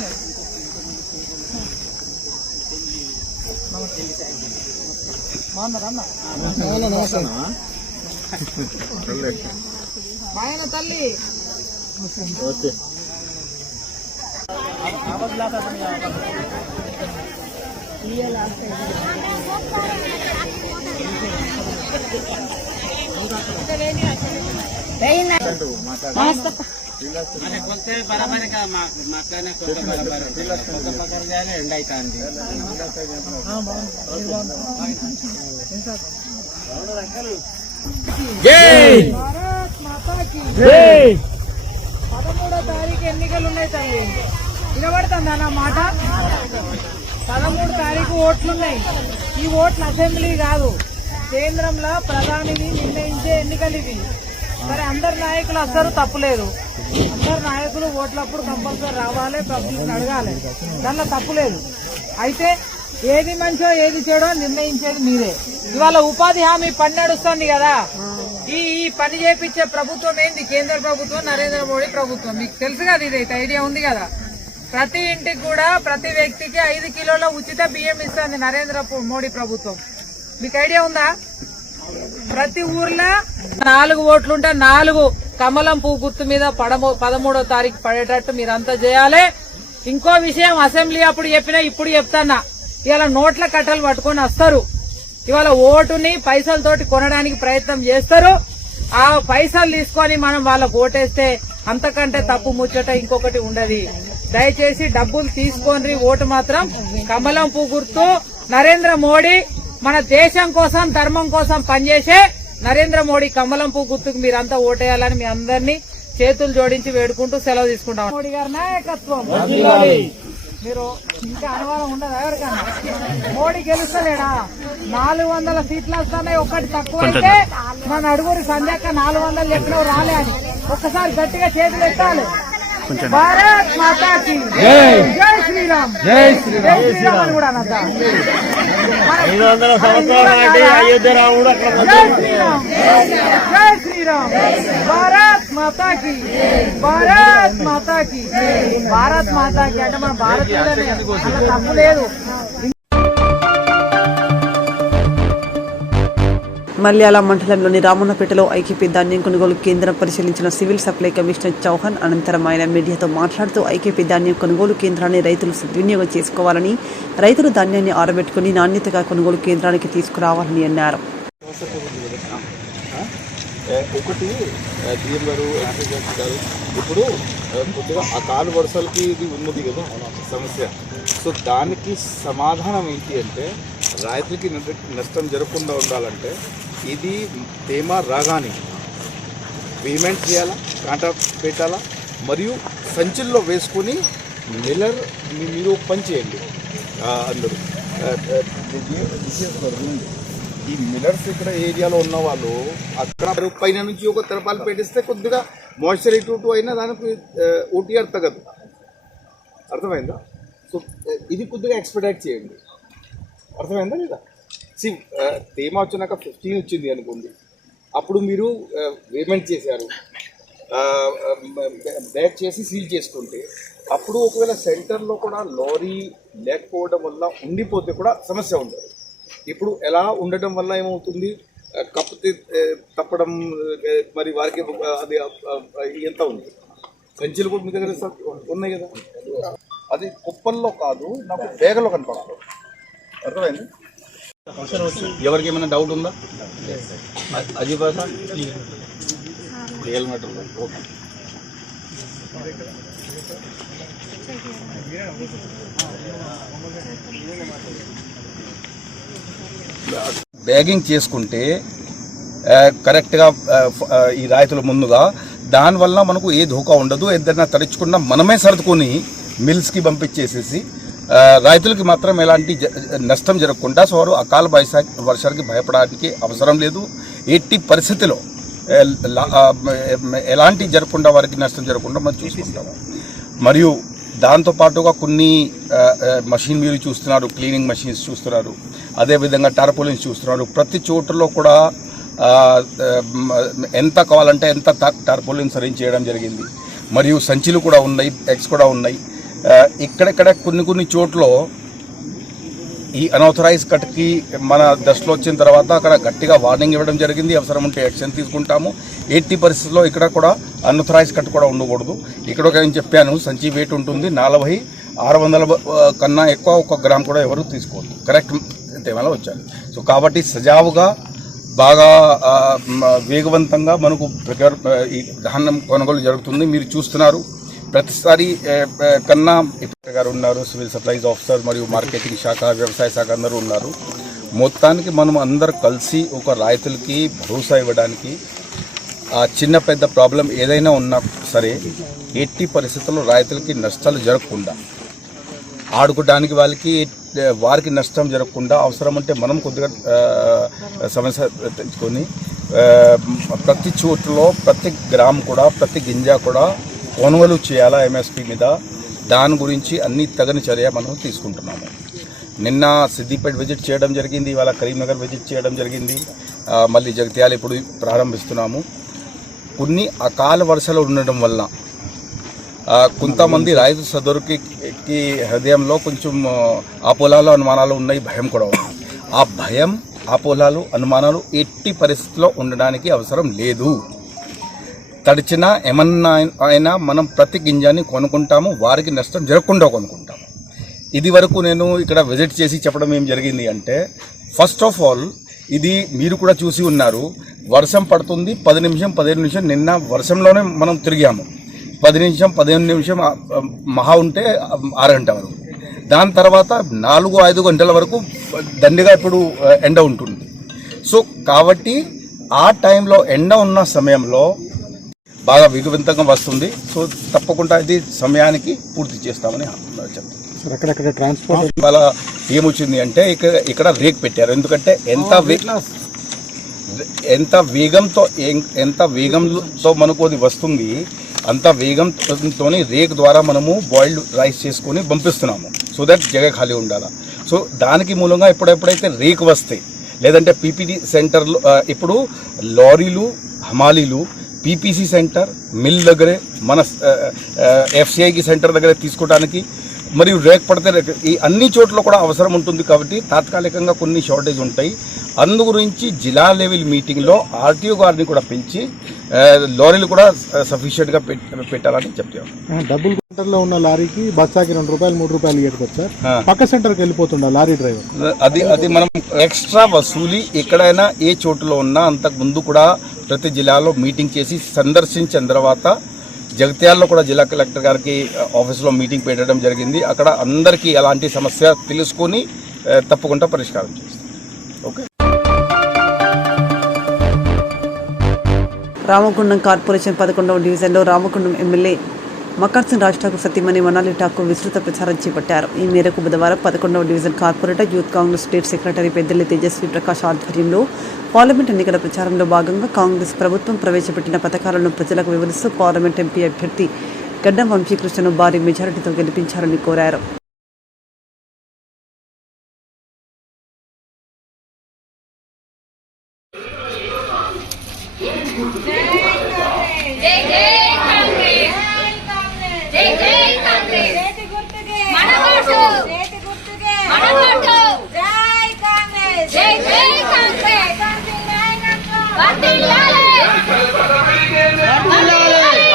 బాగున్నారమ్మా? బాయన తల్లి. జై 13వ తారీఖు ఎన్నికలు ఉన్నాయి తల్లి. వినబడుతుందా నా మాట? 13 తారీఖు ఓట్లున్నాయి. ఈ ఓట్లు అసెంబ్లీ కాదు, కేంద్రంలో ప్రధానిని నిర్ణయించే ఎన్నికలు ఇవి. సరే, అందరు నాయకులు అసలు తప్పులేదు. అందరు నాయకులు ఓట్లప్పుడు కంపల్సరీ రావాలి, పబ్లిక్ అడగాలి, దానిలో తప్పులేదు. అయితే ఏది మంచో ఏది చెడో నిర్ణయించేది మీరే. ఇవాళ ఉపాధి హామీ పని నడుస్తుంది కదా, ఈ పని చేపించే ప్రభుత్వం ఏంది? కేంద్ర ప్రభుత్వం, నరేంద్ర మోడీ ప్రభుత్వం. మీకు తెలుసు కదా, ఇదైతే ఐడియా ఉంది కదా. ప్రతి ఇంటికి కూడా ప్రతి వ్యక్తికి 5 కిలోల ఉచిత బియ్యం ఇస్తుంది నరేంద్ర మోడీ ప్రభుత్వం. మీకు ఐడియా ఉందా? ప్రతి ఊర్లో 4 ఓట్లుంటే 4 కమలం పువ్వు గుర్తు మీద 13వ తారీఖు పడేటట్టు మీరంతా చేయాలి. ఇంకో విషయం, అసెంబ్లీ అప్పుడు చెప్పినా ఇప్పుడు చెప్తానా, ఇవాళ నోట్ల కట్టలు పట్టుకొని వస్తారు. ఇవాళ ఓటుని పైసలతోటి కొనడానికి ప్రయత్నం చేస్తారు. ఆ పైసలు తీసుకొని మనం వాళ్ళకు ఓటేస్తే అంతకంటే తప్పు ముచ్చట ఇంకొకటి ఉండదు. దయచేసి డబ్బులు తీసుకోండి, ఓటు మాత్రం కమలం పువ్వు గుర్తు. నరేంద్ర మోడీ మన దేశం కోసం, ధర్మం కోసం పనిచేసే నరేంద్ర మోడీ కమలం పువ్వు గుర్తుకు మీరంతా ఓటేయాలని మీ అందరినీ చేతులు జోడించి వేడుకుంటూ సెలవు తీసుకుంటాం. మోడీ గారి నాయకత్వం. మీరు ఇంకా అనుమానం ఉండదు ఎవరికన్నా? మోడీ గెలుస్తలేడా? 400 సీట్లు వస్తున్నాయి, ఒకటి తక్కువ అయితే మన అడుగురి సంధ్యక్క 400 ఎక్కడో రాలే అని ఒక్కసారి గట్టిగా చేతులు ఎత్తాలి. భారత్ మాతాకి జై శ్రీరామ్. జై శ్రీరామ్ అని కూడా అనద్దా? 500 సంవత్సరాల నాటి అయోధ్య రాముడు అక్కడ. జై శ్రీరామ్, జై శ్రీరామ్. భారత్ మాతాకి, భారత్ మాతాకి, భారత్ మాతాకి అంటే మన భారతీయులనే, అలా తప్పు లేదు. మల్యాల మండలంలోని రామన్నపేటలో ఐకేపీ ధాన్యం కొనుగోలు కేంద్రం పరిశీలించిన సివిల్ సప్లై కమిషనర్ చౌహాన్ అనంతరం ఆయన మీడియాతో మాట్లాడుతూ ఐకేపీ ధాన్యం కొనుగోలు కేంద్రాన్ని రైతులు సద్వినియోగం చేసుకోవాలని, రైతులు ధాన్యాన్ని ఆరబెట్టుకుని నాణ్యతగా కొనుగోలు కేంద్రానికి తీసుకురావాలని అన్నారు. ఒకటి డీలరు గారు ఇప్పుడు కొద్దిగా ఆ కాలు వరుసలకి ఇది ఉన్నది కదా సమస్య. సో దానికి సమాధానం ఏంటి అంటే, రైతులకి నష్టం జరగకుండా ఉండాలంటే ఇది తేమ రాగానే పేమెంట్ చేయాలా, కాంటా పెట్టాలా, మరియు సంచుల్లో వేసుకొని మిల్లర్ మీరు పని చేయండి. అందరూ ఈ మిల్లర్స్ ఇక్కడ ఏరియాలో ఉన్న వాళ్ళు అక్కడ పైన నుంచి ఒక తెరపాలు పెట్టిస్తే కొద్దిగా మాయిశ్చర్ ఇటు అయినా దానికి ఓటీఆర్ తగ్గదు. అర్థమైందా? సో ఇది కొద్దిగా ఎక్స్పెక్ట్ చేయండి. అర్థమైందా లేదా? తేమ వచ్చినాక 15 వచ్చింది అనుకోండి, అప్పుడు మీరు పేమెంట్ చేశారు, బ్యాక్ చేసి సీల్ చేసుకుంటే, అప్పుడు ఒకవేళ సెంటర్లో కూడా లారీ లేకపోవడం వల్ల ఉండిపోతే కూడా సమస్య ఉండదు. ఇప్పుడు ఎలా ఉండటం వల్ల ఏమవుతుంది, కప్పు తప్పడం, మరి వారికి అది ఎంత ఉంది, సంచులు కూడా మీ దగ్గర ఉన్నాయి కదా, అది కుప్పల్లో కాదు, నాకు బేగలో కనపడదు. అర్థమైంది? ఎవరికి ఏమైనా డౌట్ ఉందా? అజీ భాష హెల్మెట్ ఓకే. బ్యాగింగ్ చేసుకుంటే కరెక్ట్గా ఈ రాయితుల ముందుగా, దానివల్ల మనకు ఏ ధోకా ఉండదు. ఏదైనా తడుచుకున్నా మనమే సర్దుకొని మిల్స్కి పంపించేసేసి రైతులకి మాత్రం ఎలాంటి నష్టం జరగకుండా, సో వారు అకాల వర్షానికి భయపడడానికి అవసరం లేదు. ఎట్టి పరిస్థితిలో ఎలాంటి జరగకుండా, వారికి నష్టం జరగకుండా మనం చూసుకుంటాము. మరియు దాంతోపాటుగా కొన్ని మషిన్ మీరు చూస్తున్నారు, క్లీనింగ్ మషిన్స్ చూస్తున్నారు, అదేవిధంగా టార్పోలిన్స్ చూస్తున్నారు. ప్రతి చోటులో కూడా ఎంత కావాలంటే ఎంత టార్పోలిన్స్ అరేంజ్ చేయడం జరిగింది. మరియు సంచులు కూడా ఉన్నాయి, ఎగ్స్ కూడా ఉన్నాయి. ఇక్కడెక్కడ కొన్ని చోట్ల ఈ అన్ఆథరైజ్ కట్కి మన దశలో వచ్చిన తర్వాత అక్కడ గట్టిగా వార్నింగ్ ఇవ్వడం జరిగింది. అవసరం ఉంటే యాక్షన్ తీసుకుంటాము. ఎట్టి పరిస్థితుల్లో ఇక్కడ కూడా అన్ఆథరైజ్ కట్ కూడా ఉండకూడదు. ఇక్కడ నేను చెప్పాను, సంచి వెయిట్ ఉంటుంది 40-600 కన్నా ఎక్కువ 1 గ్రామ్ కూడా ఎవరు తీసుకోవద్దు. కరెక్ట్ తేమలో వచ్చారు. సో కాబట్టి సజావుగా బాగా వేగవంతంగా మనకు ఈ ధాన్యం కొనుగోలు జరుగుతుంది. మీరు చూస్తున్నారు, ప్రతిసారి కన్నా ఇప్పటి గారు ఉన్నారు, సివిల్ సప్లైస్ ఆఫీసర్ మరియు మార్కెటింగ్ శాఖ, వ్యవసాయ శాఖ అందరూ ఉన్నారు. మొత్తానికి మనం అందరు కలిసి ఒక రైతులకి భరోసా ఇవ్వడానికి, ఆ చిన్న పెద్ద ప్రాబ్లం ఏదైనా ఉన్నా సరే ఎట్టి పరిస్థితుల్లో రైతులకి నష్టాలు జరగకుండా, ఆడుకోవడానికి వారికి నష్టం జరగకుండా, అవసరం అంటే మనం కొద్దిగా సమస్య తెచ్చుకొని ప్రతి చోటులో ప్రతి గ్రామ్ కూడా ప్రతి గింజ కూడా కొనుగోలు చేయాలా ఎంఎస్పీ మీద. దాని గురించి అన్ని తగిన చర్య మనం తీసుకుంటున్నాము. నిన్న సిద్దిపేట విజిట్ చేయడం జరిగింది, ఇవాళ కరీంనగర్ విజిట్ చేయడం జరిగింది, మళ్ళీ జగిత్యాల ఇప్పుడు ప్రారంభిస్తున్నాము. కొన్ని అకాల వర్షాలు ఉండడం వల్ల కొంతమంది రైతు సదరుకి హృదయంలో కొంచెం ఆ పొలాలు అనుమానాలు ఉన్నాయి, భయం కూడా ఉంది. ఆ భయం, ఆ పొలాలు అనుమానాలు ఎట్టి పరిస్థితిలో ఉండడానికి అవసరం లేదు. తడిచినా ఏమన్నా అయినా మనం ప్రతి గింజాన్ని కొనుక్కుంటాము, వారికి నష్టం జరగకుండా కొనుక్కుంటాము. ఇది వరకు నేను ఇక్కడ విజిట్ చేసి చెప్పడం ఏం జరిగింది అంటే, ఫస్ట్ ఆఫ్ ఆల్ ఇది మీరు కూడా చూసి ఉన్నారు, వర్షం పడుతుంది 10-15 నిమిషం, నిన్న వర్షంలోనే మనం తిరిగాము. 10-15 నిమిషం మహా ఉంటే 6 గంటల వరకు, దాని తర్వాత 4-5 గంటల వరకు దండిగా ఇప్పుడు ఎండ ఉంటుంది. సో కాబట్టి ఆ టైంలో ఎండ ఉన్న సమయంలో బాగా వేగవంతంగా వస్తుంది. సో తప్పకుండా ఇది సమయానికి పూర్తి చేస్తామని చెప్తాను. అక్కడక్కడ ట్రాన్స్పోర్ట్ ఇవాళ ఏమొచ్చింది అంటే ఇక్కడ రేక్ పెట్టారు. ఎందుకంటే ఎంత వేగంతో మనకు అది వస్తుంది, అంత వేగంతో రేక్ ద్వారా మనము బాయిల్డ్ రైస్ చేసుకొని పంపిస్తున్నాము. సో దట్ జగ ఖాళీ ఉండాలి. సో దానికి మూలంగా ఎప్పుడైతే రేక్ వస్తాయి, లేదంటే పీపీటీ సెంటర్లో ఇప్పుడు లారీలు, హమాలీలు పీపీసీ సెంటర్, మిల్ దగ్గరే, మన ఎఫ్సిఐకి సెంటర్ దగ్గర తీసుకోవడానికి, మరియు రేక్ పడితే ఈ అన్ని చోట్ల కూడా అవసరం ఉంటుంది. కాబట్టి తాత్కాలికంగా కొన్ని షార్టేజ్ ఉంటాయి. అందు గురించి జిల్లా లెవెల్ మీటింగ్లో ఆర్టీఓ గారిని కూడా పెంచి లారీలు కూడా సఫిషియెంట్గా పెట్టాలని చెప్తాం. డబుల్ సెంటర్లో ఉన్న లారీకి బస్సాకి ₹2, ₹3 ఇవ్వకపోతే సార్ పక్క సెంటర్కి వెళ్ళిపోతుండ లారీ డ్రైవర్. అది మనం ఎక్స్ట్రా వసూలి ఎక్కడైనా ఏ చోటులో ఉన్నా అంతకు ముందు కూడా ప్రతి జిల్లాలో మీటింగ్ చేసి సందర్శించిన తర్వాత జగిత్యాలలో కూడా జిల్లా కలెక్టర్ గారికి ఆఫీస్లో మీటింగ్ పెట్టడం జరిగింది. అక్కడ అందరికీ ఎలాంటి సమస్య తెలుసుకొని తప్పకుండా పరిష్కారం చేస్తాం. ఓకే. రామగుండం కార్పొరేషన్ 11వ డివిజన్లో రామగుండం ఎమ్మెల్యే మకర్ సింగ్ రాజ్ ఠాకూర్ సతీమణి మనాలి ఠాకూర్ విస్తృత ప్రచారం చేపట్టారు. ఈ మేరకు బుధవారం 11వ division corporator youth Congress state secretary Peddelli Tejaswi Prakash ఆధ్వర్యంలో పార్లమెంట్ ఎన్నికల ప్రచారంలో భాగంగా కాంగ్రెస్ ప్రభుత్వం ప్రవేశపెట్టిన పథకాలను ప్రజలకు వివరిస్తూ పార్లమెంట్ ఎంపీ అభ్యర్థి గడ్డం వంశీకృష్ణను భారీ మెజారిటీతో గెలిపించాలని కోరారు. జై జై కాంగ్రెస్ జై జై కాంగ్రెస్ వర్ధిల్లాలి వర్ధిల్లాలి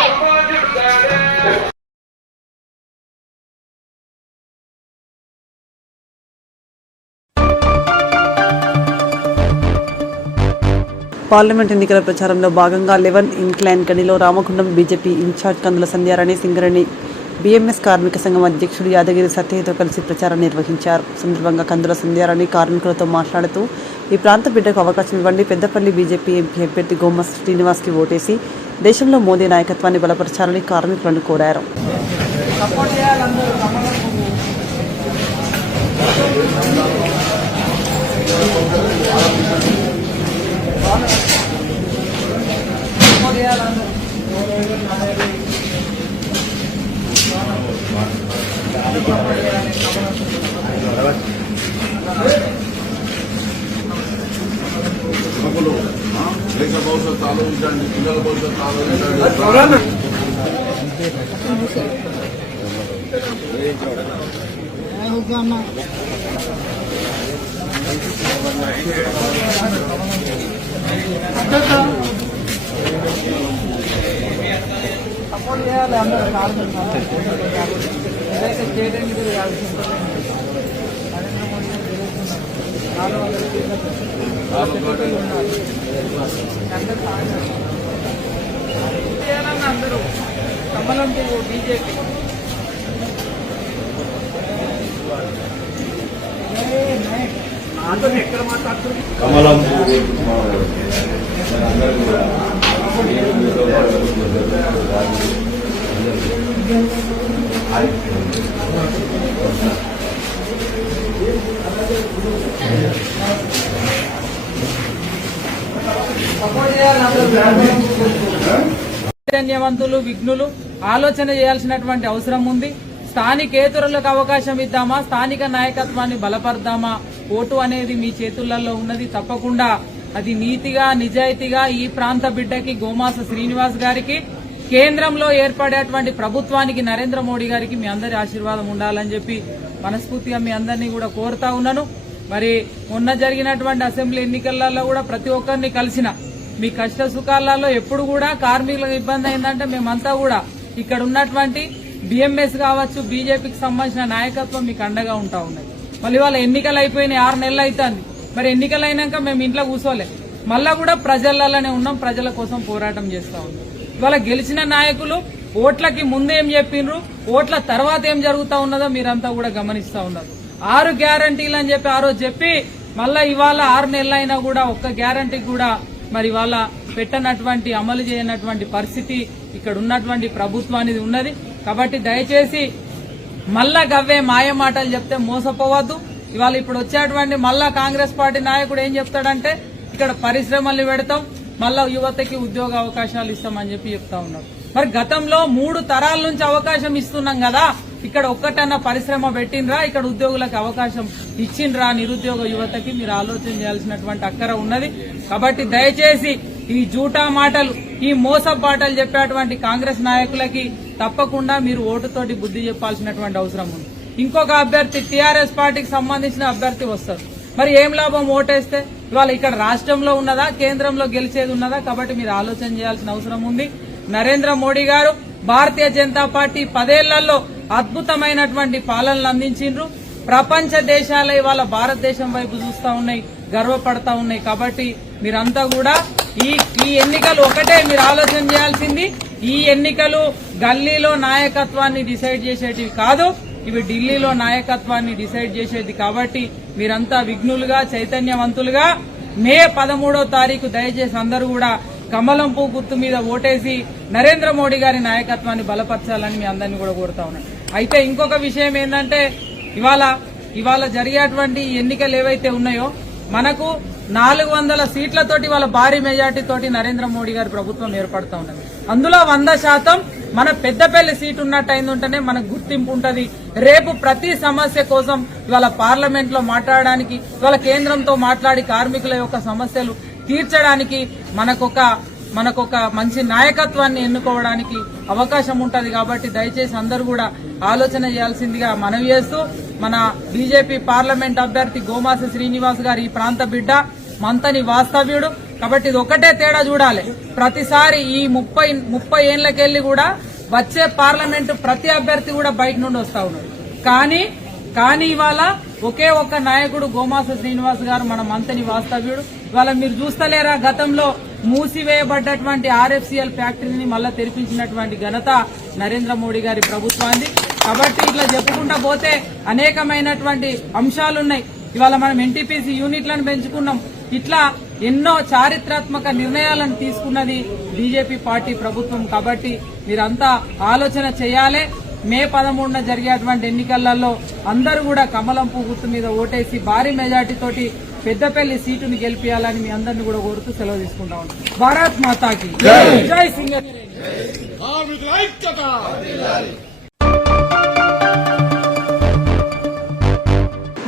పార్లమెంట్ ఎన్నికల ప్రచారంలో భాగంగా 11 ఇంక్లైన్ గనిలో రామగుండం బీజేపీ ఇన్ఛార్జ్ కందుల సంధ్యారాణి సింగరేణి బీఎంఎస్ కార్మిక సంఘం అధ్యక్షుడు యాదగిరి సత్యతో కలిసి ప్రచారం నిర్వహించారు. సందర్భంగా కందుల సంధ్యారాణి కార్మికులతో మాట్లాడుతూ ఈ ప్రాంత బిడ్డకు అవకాశం ఇవ్వండి, పెద్దపల్లి బీజేపీ ఎంపీ అభ్యర్థి గోమ శ్రీనివాస్కి ఓటేసి దేశంలో మోదీ నాయకత్వాన్ని బలపరచాలని కార్మికులను కోరారు. దేశ భవిష్యత్తు ఆలోచించండి, పిల్లల భవిష్యత్తు ఆలోచించండి. అందరూ కమలం పువ్వు బీజేపీ ఎక్కడ మాట్లాడుతుంది కమలం చైతన్యవంతులు విఘ్నులు ఆలోచన చేయాల్సినటువంటి అవసరం ఉంది. స్థానికేతరులకు అవకాశం ఇద్దామా, స్థానిక నాయకత్వాన్ని బలపడదామా? ఓటు అనేది మీ చేతులలో ఉన్నది. తప్పకుండా అది నీతిగా నిజాయితీగా ఈ ప్రాంత బిడ్డకి గోమాస శ్రీనివాస్ గారికి, కేంద్రంలో ఏర్పడేటువంటి ప్రభుత్వానికి నరేంద్ర మోడీ గారికి మీ అందరి ఆశీర్వాదం ఉండాలని చెప్పి మనస్ఫూర్తిగా మీ అందరినీ కూడా కోరుతా ఉన్నాను. మరి మొన్న జరిగినటువంటి అసెంబ్లీ ఎన్నికలలో కూడా ప్రతి ఒక్కరిని కలిసిన మీ కష్ట సుఖాలలో ఎప్పుడు కూడా కార్మికులకు ఇబ్బంది అయిందంటే మేమంతా కూడా ఇక్కడ ఉన్నటువంటి బీఎంఎస్ కావచ్చు, బీజేపీకి సంబంధించిన నాయకత్వం మీకు అండగా ఉంటా ఉన్నది. మళ్ళీ వాళ్ళ ఎన్నికలు అయిపోయినాయి, 6 నెలలు అవుతుంది. మరి ఎన్నికలు అయినాక మేము ఇంట్లో కూర్చోలే, మళ్ళా కూడా ప్రజలలోనే ఉన్నాం, ప్రజల కోసం పోరాటం చేస్తా ఉన్నాం. ఇవాళ గెలిచిన నాయకులు ఓట్లకి ముందేం చెప్పిండ్రు, ఓట్ల తర్వాత ఏం జరుగుతా ఉన్నదో మీరంతా కూడా గమనిస్తా ఉన్నారు. 6 గ్యారంటీలు అని చెప్పి ఆ రోజు చెప్పి మళ్ళా ఇవాళ 6 నెలలు అయినా కూడా ఒక్క గ్యారంటీ కూడా మరి వాళ్ళ పెట్టనటువంటి అమలు చేయనటువంటి పరిస్థితి ఇక్కడ ఉన్నటువంటి ప్రభుత్వానికి ఉన్నది. కాబట్టి దయచేసి మళ్ళా గవ్వే మాయ మాటలు చెప్తే మోసపోవద్దు. ఇవాళ ఇప్పుడు వచ్చేటువంటి మళ్ళా కాంగ్రెస్ పార్టీ నాయకుడు ఏం చెప్తాడంటే ఇక్కడ పరిశ్రమల్ని పెడతాం, మళ్ళా యువతకి ఉద్యోగ అవకాశాలు ఇస్తామని చెప్పి చెప్తా ఉన్నారు. మరి గతంలో 3 తరాల నుంచి అవకాశం ఇస్తున్నాం కదా, ఇక్కడ ఒక్కటన్నా పరిశ్రమ పెట్టినరా, ఇక్కడ ఉద్యోగులకు అవకాశం ఇచ్చిండ్రా? నిరుద్యోగ యువతకి మీరు ఆలోచన చేయాల్సినటువంటి అక్కర ఉన్నది. కాబట్టి దయచేసి ఈ జూటా మాటలు, ఈ మోసపు మాటలు చెప్పేటువంటి కాంగ్రెస్ నాయకులకి తప్పకుండా మీరు ఓటుతోటి బుద్ధి చెప్పాల్సినటువంటి అవసరం ఉంది. ఇంకొక అభ్యర్థి టీఆర్ఎస్ పార్టీకి సంబంధించిన అభ్యర్థి వస్తారు, మరి ఏం లాభం ఓటేస్తే? ఇవాళ ఇక్కడ రాష్ట్రంలో ఉన్నదా, కేంద్రంలో గెలిచేది ఉన్నదా? కాబట్టి మీరు ఆలోచన చేయాల్సిన అవసరం ఉంది. నరేంద్ర మోడీ గారు భారతీయ జనతా పార్టీ 10 ఏళ్లలో అద్భుతమైనటువంటి పాలనలు అందించిండ్రు. ప్రపంచ దేశాలు ఇవాళ భారతదేశం వైపు చూస్తా ఉన్నాయి, గర్వపడతా ఉన్నాయి. కాబట్టి మీరంతా కూడా ఈ ఎన్నికలు ఒకటే మీరు ఆలోచన చేయాల్సింది, ఈ ఎన్నికలు గల్లీలో నాయకత్వాన్ని డిసైడ్ చేసేటివి కాదు, ఇవి ఢిల్లీలో నాయకత్వాన్ని డిసైడ్ చేసేది. కాబట్టి మీరంతా విఘ్నులుగా చైతన్యవంతులుగా మే 13వ తారీఖు దయచేసి అందరూ కూడా కమలం పువ్వు గుర్తు మీద ఓటేసి నరేంద్ర మోడీ గారి నాయకత్వాన్ని బలపరచాలని మీ అందరినీ కూడా కోరుతా ఉన్నాను. అయితే ఇంకొక విషయం ఏంటంటే ఇవాళ జరిగేటువంటి ఎన్నికలు ఏవైతే ఉన్నాయో మనకు 400 సీట్లతోటి వాళ్ళ భారీ మెజార్టీ తోటి నరేంద్ర మోడీ గారి ప్రభుత్వం ఏర్పడతా ఉన్నది. అందులో 100% మన పెద్దపల్లి సీటు ఉన్నట్టయిందంటేనే మనకు గుర్తింపు ఉంటది. రేపు ప్రతి సమస్య కోసం ఇవాళ పార్లమెంట్ లో మాట్లాడడానికి, ఇవాళ కేంద్రంతో మాట్లాడి కార్మికుల యొక్క సమస్యలు తీర్చడానికి మనకొక మంచి నాయకత్వాన్ని ఎన్నుకోవడానికి అవకాశం ఉంటది. కాబట్టి దయచేసి అందరూ కూడా ఆలోచన చేయాల్సిందిగా మనవి చేస్తూ మన బీజేపీ పార్లమెంట్ అభ్యర్థి గోమాస శ్రీనివాస్ గారు ఈ ప్రాంత బిడ్డ, మంతని వాస్తవ్యుడు. కాబట్టి ఇది ఒకటే తేడా చూడాలి. ప్రతిసారి ఈ 30 ఏళ్లకెళ్లి కూడా వచ్చే పార్లమెంటు ప్రతి అభ్యర్థి కూడా బయట నుండి వస్తా ఉన్నాడు. కానీ ఇవాళ ఒకే ఒక్క నాయకుడు గోమాస శ్రీనివాస్ గారు, మన మంతని వాస్తవ్యుడు. ఇవాళ మీరు చూస్తలేరా, గతంలో మూసివేయబడ్డటువంటి RFCL ఫ్యాక్టరీని మళ్ళా తెరిపించినటువంటి ఘనత నరేంద్ర మోడీ గారి ప్రభుత్వాన్ని. కాబట్టి ఇట్లా చెప్పుకుంటా పోతే అనేకమైనటువంటి అంశాలున్నాయి. ఇవాళ మనం NTPC యూనిట్లను పెంచుకున్నాం. ఇట్లా ఎన్నో చారిత్రాత్మక నిర్ణయాలను తీసుకున్నది బీజేపీ పార్టీ ప్రభుత్వం. కాబట్టి మీరంతా ఆలోచన చేయాలి. మే 13న జరిగేటువంటి ఎన్నికలలో అందరూ కూడా కమలం పువ్వు గుర్తు మీద ఓటేసి భారీ మెజార్టీ తోటి పెద్దపల్లి సీటుని గెలిపించాలని మీ అందరినీ కూడా కోరుతూ సెలవు తీసుకుంటా ఉంటాం. భారత్ మాతాకి జై సింగరేణి.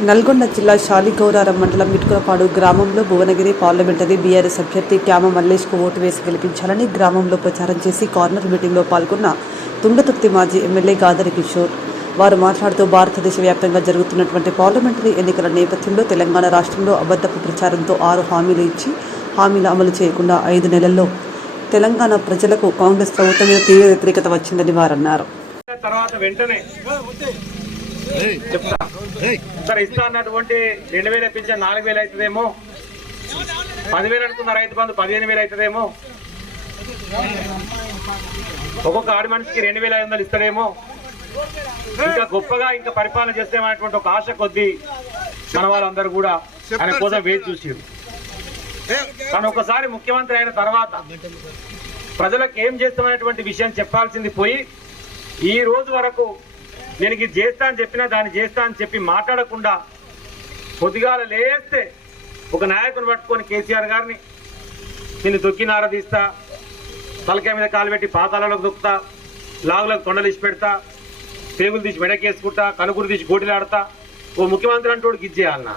నల్గొండ జిల్లా శాలిగౌరారం మండలం మిట్కులపాడు గ్రామంలో భువనగిరి పార్లమెంటరీ బీఆర్ఎస్ అభ్యర్థి క్యామ మల్లేష్కు ఓటు వేసి గెలిపించాలని గ్రామంలో ప్రచారం చేసి కార్నర్ మీటింగ్లో పాల్గొన్న తుంగతుర్తి మాజీ ఎమ్మెల్యే గాదరి కిషోర్. వారు మాట్లాడుతూ భారతదేశ వ్యాప్తంగా జరుగుతున్నటువంటి పార్లమెంటరీ ఎన్నికల నేపథ్యంలో తెలంగాణ రాష్ట్రంలో అబద్ధపు ప్రచారంతో 6 హామీలు ఇచ్చి హామీలు అమలు చేయకుండా 5 నెలల్లో తెలంగాణ ప్రజలకు కాంగ్రెస్ ప్రభుత్వం మీద తీవ్ర వ్యతిరేకత వచ్చిందని వారన్నారు. తర్వాత వెంటనే సార్ ఇస్తా అన్నటువంటి 2000 ఇప్పించే 4000 అవుతుందేమో, 10,000 అనుకున్న రైతు బంధు 15,000 అవుతుందేమో, ఒక్కొక్క ఆడి మనిషికి 2,500 ఇస్తాడేమో, ఇంకా గొప్పగా ఇంకా పరిపాలన చేస్తామనేటువంటి ఒక ఆశ కొద్దీ మన వాళ్ళందరూ కూడా ఆయన కోసం వేచి చూసారు. కానీ ఒకసారి ముఖ్యమంత్రి అయిన తర్వాత ప్రజలకు ఏం చేస్తామనేటువంటి విషయం చెప్పాల్సింది పోయి ఈ రోజు వరకు నేను ఇది చేస్తా అని చెప్పినా దాన్ని చేస్తా అని చెప్పి మాట్లాడకుండా పొద్దుగాల లేస్తే ఒక నాయకుని పట్టుకొని కేసీఆర్ గారిని నిన్ను తొక్కి నారదీస్తా, తలకాయ మీద కాలు పెట్టి పాతాలలోకి దొక్కుతా, లాగులకు తొండలు ఇచ్చి పెడతా, పేగులు తీసి మెడకేసుకుంటా, కనుగురు తీసి గోటిలాడతా. ఓ ముఖ్యమంత్రి అంటూ గిచ్చేయాలన్నా?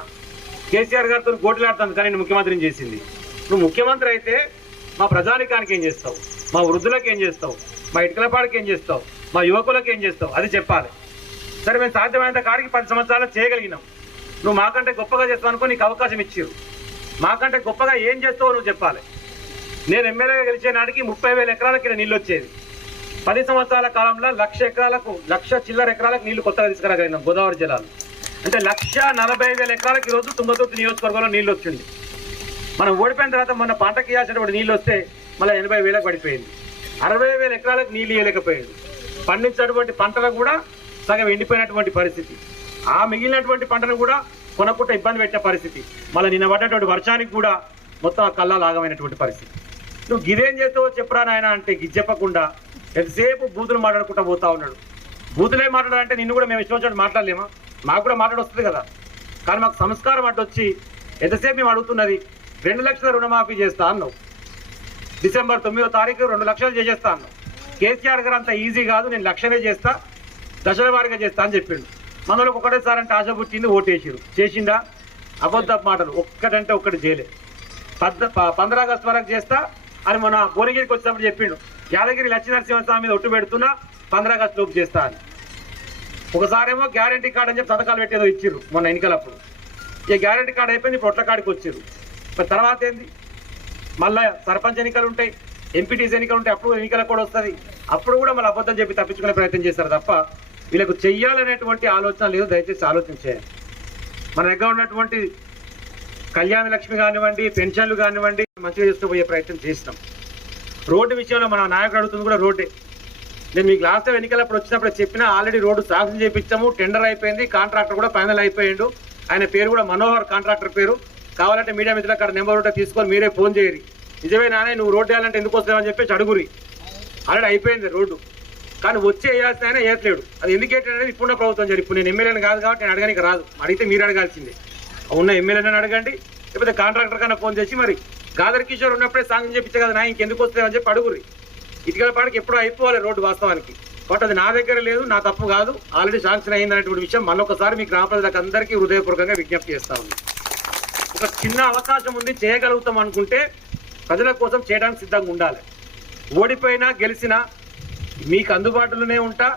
కేసీఆర్ గారితో గోటిలాడుతుంది కానీ నేను ముఖ్యమంత్రిని చేసింది. నువ్వు ముఖ్యమంత్రి అయితే మా ప్రజానికానికి ఏం చేస్తావు, మా వృద్ధులకు ఏం చేస్తావు, మా ఇటుకలపాడికి ఏం చేస్తావు, మా యువకులకు ఏం చేస్తావు, అది చెప్పాలి. సరే మేము సాధ్యమైనంత కాడికి 10 సంవత్సరాలు చేయగలిగినాం. నువ్వు మాకంటే గొప్పగా చేస్తావు అనుకో, నీకు అవకాశం ఇచ్చారు. మాకంటే గొప్పగా ఏం చేస్తావో నువ్వు చెప్పాలి. నేను ఎమ్మెల్యేగా గెలిచే నాటికి 30,000 ఎకరాలకి నీళ్ళు వచ్చేది. 10 సంవత్సరాల కాలంలో 1,00,000 చిల్లర ఎకరాలకు నీళ్లు కొత్తగా తీసుకురాగలిగినాం గోదావరి జిల్లాలో. అంటే 1,40,000 ఎకరాలకు ఈరోజు తుంగతుర్తి నియోజకవర్గంలో నీళ్ళు వచ్చింది. మనం ఓడిపోయిన తర్వాత మొన్న పంటకి ఇవ్వాల్సినటువంటి నీళ్ళు వస్తే మళ్ళీ 80,000 పడిపోయింది. 60,000 ఎకరాలకు నీళ్ళు ఇవ్వలేకపోయింది. పండించినటువంటి పంటలకు కూడా సగం ఎండిపోయినటువంటి పరిస్థితి. ఆ మిగిలినటువంటి పంటను కూడా కొనకుండా ఇబ్బంది పెట్టిన పరిస్థితి. మళ్ళీ నిన్న పడ్డటువంటి వర్షానికి కూడా మొత్తం కళ్ళ లాగమైనటువంటి పరిస్థితి. నువ్వు గిదేం చేస్తావో చెప్పరా నాయన అంటే గిది చెప్పకుండా ఎంతసేపు బూతులు మాట్లాడుకుంటూ పోతా ఉన్నాడు. బూతులే మాట్లాడాలంటే నిన్ను కూడా మేము ఇష్టం వచ్చినట్టు మాట్లాడలేమా? మాకు కూడా మాట్లాడొస్తుంది కదా. కానీ మాకు సంస్కారం అడ్డొచ్చి ఎంతసేపు మేము అడుగుతున్నది 2 లక్షల రుణమాఫీ చేస్తా అన్నావు. డిసెంబర్ 9వ తారీఖు 2 లక్షలు చేసేస్తా అన్నావు. కేసీఆర్ గారు అంత ఈజీ కాదు, నేను 1,00,000 చేస్తా, దశల వారీగా చేస్తా అని చెప్పిండు. మనలోకి ఒకటేసారి అంటే ఆశ పుట్టింది, ఓటేసిరు. చేసిందా? అబద్ధపు మాటలు ఒక్కటంటే ఒక్కటి చేయలే. 15 ఆగస్టు వరకు చేస్తా అని మన భువనగిరికి వచ్చినప్పుడు చెప్పిండు. యాదగిరి లక్ష్మీనరసింహస్వామి మీద ఒట్టు పెడుతున్నా 15 ఆగస్టు లోపు చేస్తా అని. ఒకసారేమో గ్యారంటీ కార్డు అని చెప్పి సంతకాలు పెట్టేదో ఇచ్చిర్రు మొన్న ఎన్నికలప్పుడు. ఈ గ్యారంటీ కార్డు అయిపోయింది, ఇప్పుడు ఒట్ల కాడికి వచ్చిర్రు. మరి తర్వాత ఏంది? మళ్ళీ సర్పంచ్ ఎన్నికలు ఉంటాయి, ఎంపీటీసీ ఎన్నికలు ఉంటాయి, అప్పుడు ఎన్నికలకు కూడా వస్తుంది. అప్పుడు కూడా మళ్ళీ అబద్ధం చెప్పి తప్పించుకునే ప్రయత్నం చేస్తారు తప్ప వీళ్ళకు చెయ్యాలనేటువంటి ఆలోచన లేదు. దయచేసి ఆలోచించేయండి. మన దగ్గర ఉన్నటువంటి కళ్యాణ లక్ష్మి కానివ్వండి, పెన్షన్లు కానివ్వండి మంచిగా తీసుకుపోయే ప్రయత్నం చేసినాం. రోడ్డు విషయంలో మన నాయకుడు అడుగుతుంది కూడా రోడ్డే. నేను మీకు లాస్ట్ టైం ఎన్నికలప్పుడు వచ్చినప్పుడు చెప్పినా ఆల్రెడీ రోడ్డు శాంక్షన్ చేయించాము, టెండర్ అయిపోయింది, కాంట్రాక్టర్ కూడా ఫైనల్ అయిపోయిండు. ఆయన పేరు కూడా మనోహర్ కాంట్రాక్టర్ పేరు. కావాలంటే మీడియా మిత్రులు అక్కడ నెంబర్ ఉంటే తీసుకొని మీరే ఫోన్ చేయరు. నిజమే నానే నువ్వు రోడ్డు వేయాలంటే ఎందుకు వస్తావని చెప్పేసి అడుగురి. ఆల్రెడీ అయిపోయింది రోడ్డు. కానీ వచ్చి వేయాల్సిన ఆయన వేయట్లేడు. అది ఎందుకు ఏంటనేది ఇప్పుడున్న ప్రభుత్వం జరిగి. ఇప్పుడు నేను ఎమ్మెల్యేని కాదు కాబట్టి నేను అడగడానికి రాదు. అడిగితే మీరు అడగాల్సిందే. ఉన్న ఎమ్మెల్యేని అడగండి, లేకపోతే కాంట్రాక్టర్ కన్నా ఫోన్ చేసి మరి గాదర్ కిషోర్ ఉన్నప్పుడే సాంక్షన్ చేయించే కదా నా ఇంకెందుకు వస్తాయని చెప్పి అడుగురి. ఇటుకల పాడికి ఎప్పుడూ అయిపోవాలి రోడ్డు వాస్తవానికి. బట్ అది నా దగ్గర లేదు, నా తప్పు కాదు, ఆల్రెడీ శాంక్షన్ అయిందనేటువంటి విషయం మళ్ళొకసారి మీ గ్రామ ప్రజలకు అందరికీ హృదయపూర్వకంగా విజ్ఞప్తి చేస్తా ఉంది. ఒక చిన్న అవకాశం ఉంది, చేయగలుగుతాం అనుకుంటే ప్రజల కోసం చేయడానికి సిద్ధంగా ఉండాలి. ఓడిపోయినా గెలిచినా మీకు అందుబాటులోనే ఉంటా,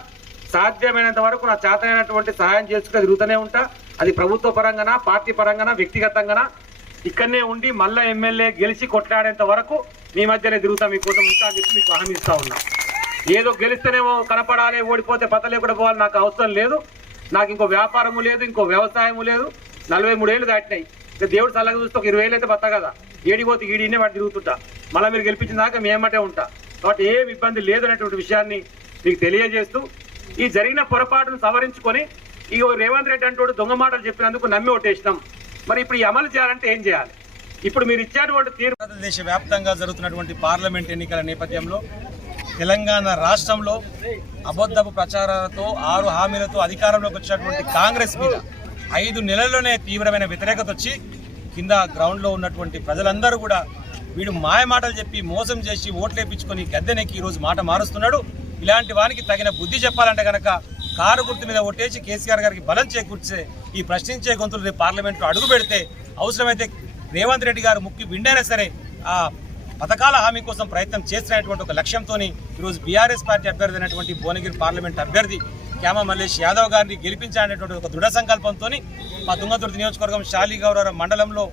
సాధ్యమైనంత వరకు నా చేతనైనటువంటి సహాయం చేసుకుని తిరుగుతూనే ఉంటా. అది ప్రభుత్వ పరంగానా, పార్టీ పరంగానా, వ్యక్తిగతంగానా ఇక్కడనే ఉండి మళ్ళా ఎమ్మెల్యే గెలిచి కొట్లాడేంత వరకు మీ మధ్యనే తిరుగుతా, మీకోసం ఉంటా అని చెప్పి మీకు హామీ ఇస్తా ఉన్నా. ఏదో గెలిస్తేనేమో కనపడాలి, ఓడిపోతే పత లేకుండా పోవాలి, నాకు అవసరం లేదు. నాకు ఇంకో వ్యాపారము లేదు, ఇంకో వ్యవసాయము లేదు. 43 ఏళ్ళు దాటినాయి. దేవుడు చల్లగా చూస్తే ఒక 20 ఏళ్ళు అయితే బతా కదా, ఏడిపోతే ఈడినే వాటి తిరుగుతుంటా. మళ్ళీ మీరు గెలిపించిన దాకా మేమటే ఉంటా. కాబట్టి ఏం ఇబ్బంది లేదు అనేటువంటి విషయాన్ని మీకు తెలియజేస్తూ, ఈ జరిగిన పొరపాటును సవరించుకొని ఈ రేవంత్ రెడ్డి అంటూ దొంగ మాటలు చెప్పినందుకు నమ్మి ఓటేసినాం. మరి ఇప్పుడు ఈ అమలు చేయాలంటే ఏం చేయాలి? ఇప్పుడు మీరు ఇచ్చేటువంటి తీర్పు భారతదేశ వ్యాప్తంగా జరుగుతున్నటువంటి పార్లమెంట్ ఎన్నికల నేపథ్యంలో తెలంగాణ రాష్ట్రంలో అబద్ధపు ప్రచారాలతో 6 హామీలతో అధికారంలోకి వచ్చినటువంటి కాంగ్రెస్ మీద 5 నెలల్లోనే తీవ్రమైన వ్యతిరేకత వచ్చి కింద గ్రౌండ్లో ఉన్నటువంటి ప్రజలందరూ కూడా వీడు మాయ మాటలు చెప్పి మోసం చేసి ఓట్లేపించుకొని గద్దెనెక్కి ఈరోజు మాట మారుస్తున్నాడు. ఇలాంటి వానికి తగిన బుద్ధి చెప్పాలంటే కనుక కారు గుర్తు మీద ఓటేసి కేసీఆర్ గారికి బలం చేకూర్చే ఈ ప్రశ్నించే గొంతులు రేపు పార్లమెంట్లో అడుగు పెడితే అవసరమైతే రేవంత్ రెడ్డి గారు ముక్కి విండైనా సరే ఆ పథకాల హామీ కోసం ప్రయత్నం చేస్తున్నటువంటి ఒక లక్ష్యంతో ఈరోజు బీఆర్ఎస్ పార్టీ అభ్యర్థి అయినటువంటి భువనగిరి పార్లమెంట్ అభ్యర్థి క్యామ మల్లేష్ యాదవ్ గారిని గెలిపించాలనేటువంటి ఒక దృఢ సంకల్పంతో మా తుంగతుర్తి నియోజకవర్గం శాలిగౌరవ మండలంలో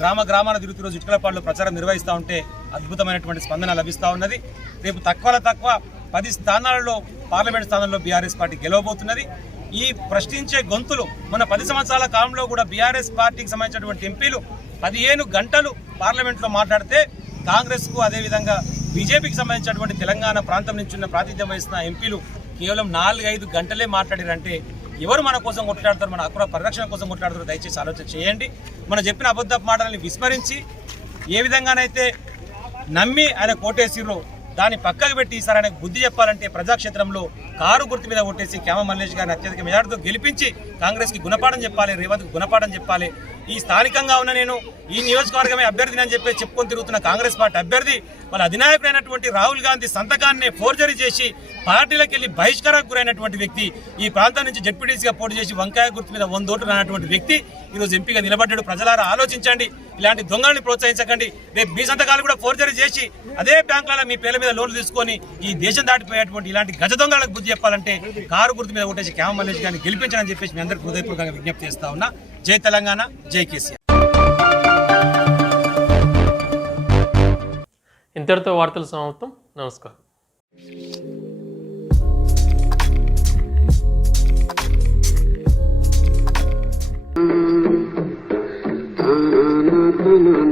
గ్రామాన తిరుగుతూ రోజు ఇటుకలపాడులో ప్రచారం నిర్వహిస్తూ ఉంటే అద్భుతమైనటువంటి స్పందన లభిస్తూ ఉన్నది. రేపు తక్కువ 10 స్థానాలలో పార్లమెంట్ స్థానంలో బీఆర్ఎస్ పార్టీ గెలవబోతున్నది. ఈ ప్రశ్నించే గొంతులు మన 10 సంవత్సరాల కాలంలో కూడా బీఆర్ఎస్ పార్టీకి సంబంధించినటువంటి ఎంపీలు 15 గంటలు పార్లమెంట్లో మాట్లాడితే కాంగ్రెస్కు అదేవిధంగా బీజేపీకి సంబంధించినటువంటి తెలంగాణ ప్రాంతం నుంచి ఉన్న ప్రాతినిధ్యం వహిస్తున్న ఎంపీలు కేవలం 4-5 గంటలే మాట్లాడారంటే ఎవరు మన కోసం కొట్లాడతారు, మన హక్కుల పరిరక్షణ కోసం కొట్లాడతారో దయచేసి ఆలోచన చేయండి. మనం చెప్పిన అబద్ధపు మాటలని విస్మరించి ఏ విధంగానైతే నమ్మి ఆయన కోటేసిర్రో దాన్ని పక్కకు పెట్టి ఈసారి ఆయనకు బుద్ధి చెప్పాలంటే ప్రజాక్షేత్రంలో కారు గుర్తు మీద ఓటేసి క్యామ మల్లేష్ గారిని అత్యధిక మెజార్టీతో గెలిపించి కాంగ్రెస్కి గుణపాఠం చెప్పాలి, రేవంత్కి గుణపాఠం చెప్పాలి. ఈ స్థానికంగా ఉన్న నేను ఈ నియోజకవర్గమే అభ్యర్థిని అని చెప్పి చెప్పుకొని తిరుగుతున్న కాంగ్రెస్ పార్టీ అభ్యర్థి వాళ్ళ అధినాయకుడైనటువంటి రాహుల్ గాంధీ సంతకాన్ని ఫోర్జరీ చేసి పార్టీలకు వెళ్లి బహిష్కారానికి గురైనటువంటి వ్యక్తి, ఈ ప్రాంతం నుంచి జెడ్పీటీసీగా పోటీ చేసి వంకాయ గుర్తు మీద 100 ఓట్లు రానటువంటి వ్యక్తి ఈరోజు ఎంపీగా నిలబడ్డాడు. ప్రజలారా ఆలోచించండి, ఇలాంటి దొంగల్ని ప్రోత్సహించకండి. రేపు మీ సంతకాలు కూడా ఫోర్జరీ చేసి అదే బ్యాంకులలో మీ పేర్ల మీద లోన్లు తీసుకొని ఈ దేశం దాటిపోయేటువంటి ఇలాంటి గజ దొంగలకు బుద్ధి చెప్పాలంటే కారు గుర్తు మీద ఓటేసి క్యామ మల్లేష్ గారిని గెలిపించాలని చెప్పేసి మీ అందరికీ హృదయపూర్వకంగా విజ్ఞప్తి చేస్తా ఉన్నా. జై తెలంగాణ, జై కేసీఆర్. ఇంతటితో వార్తలు సమాప్తం. నమస్కారం. na na na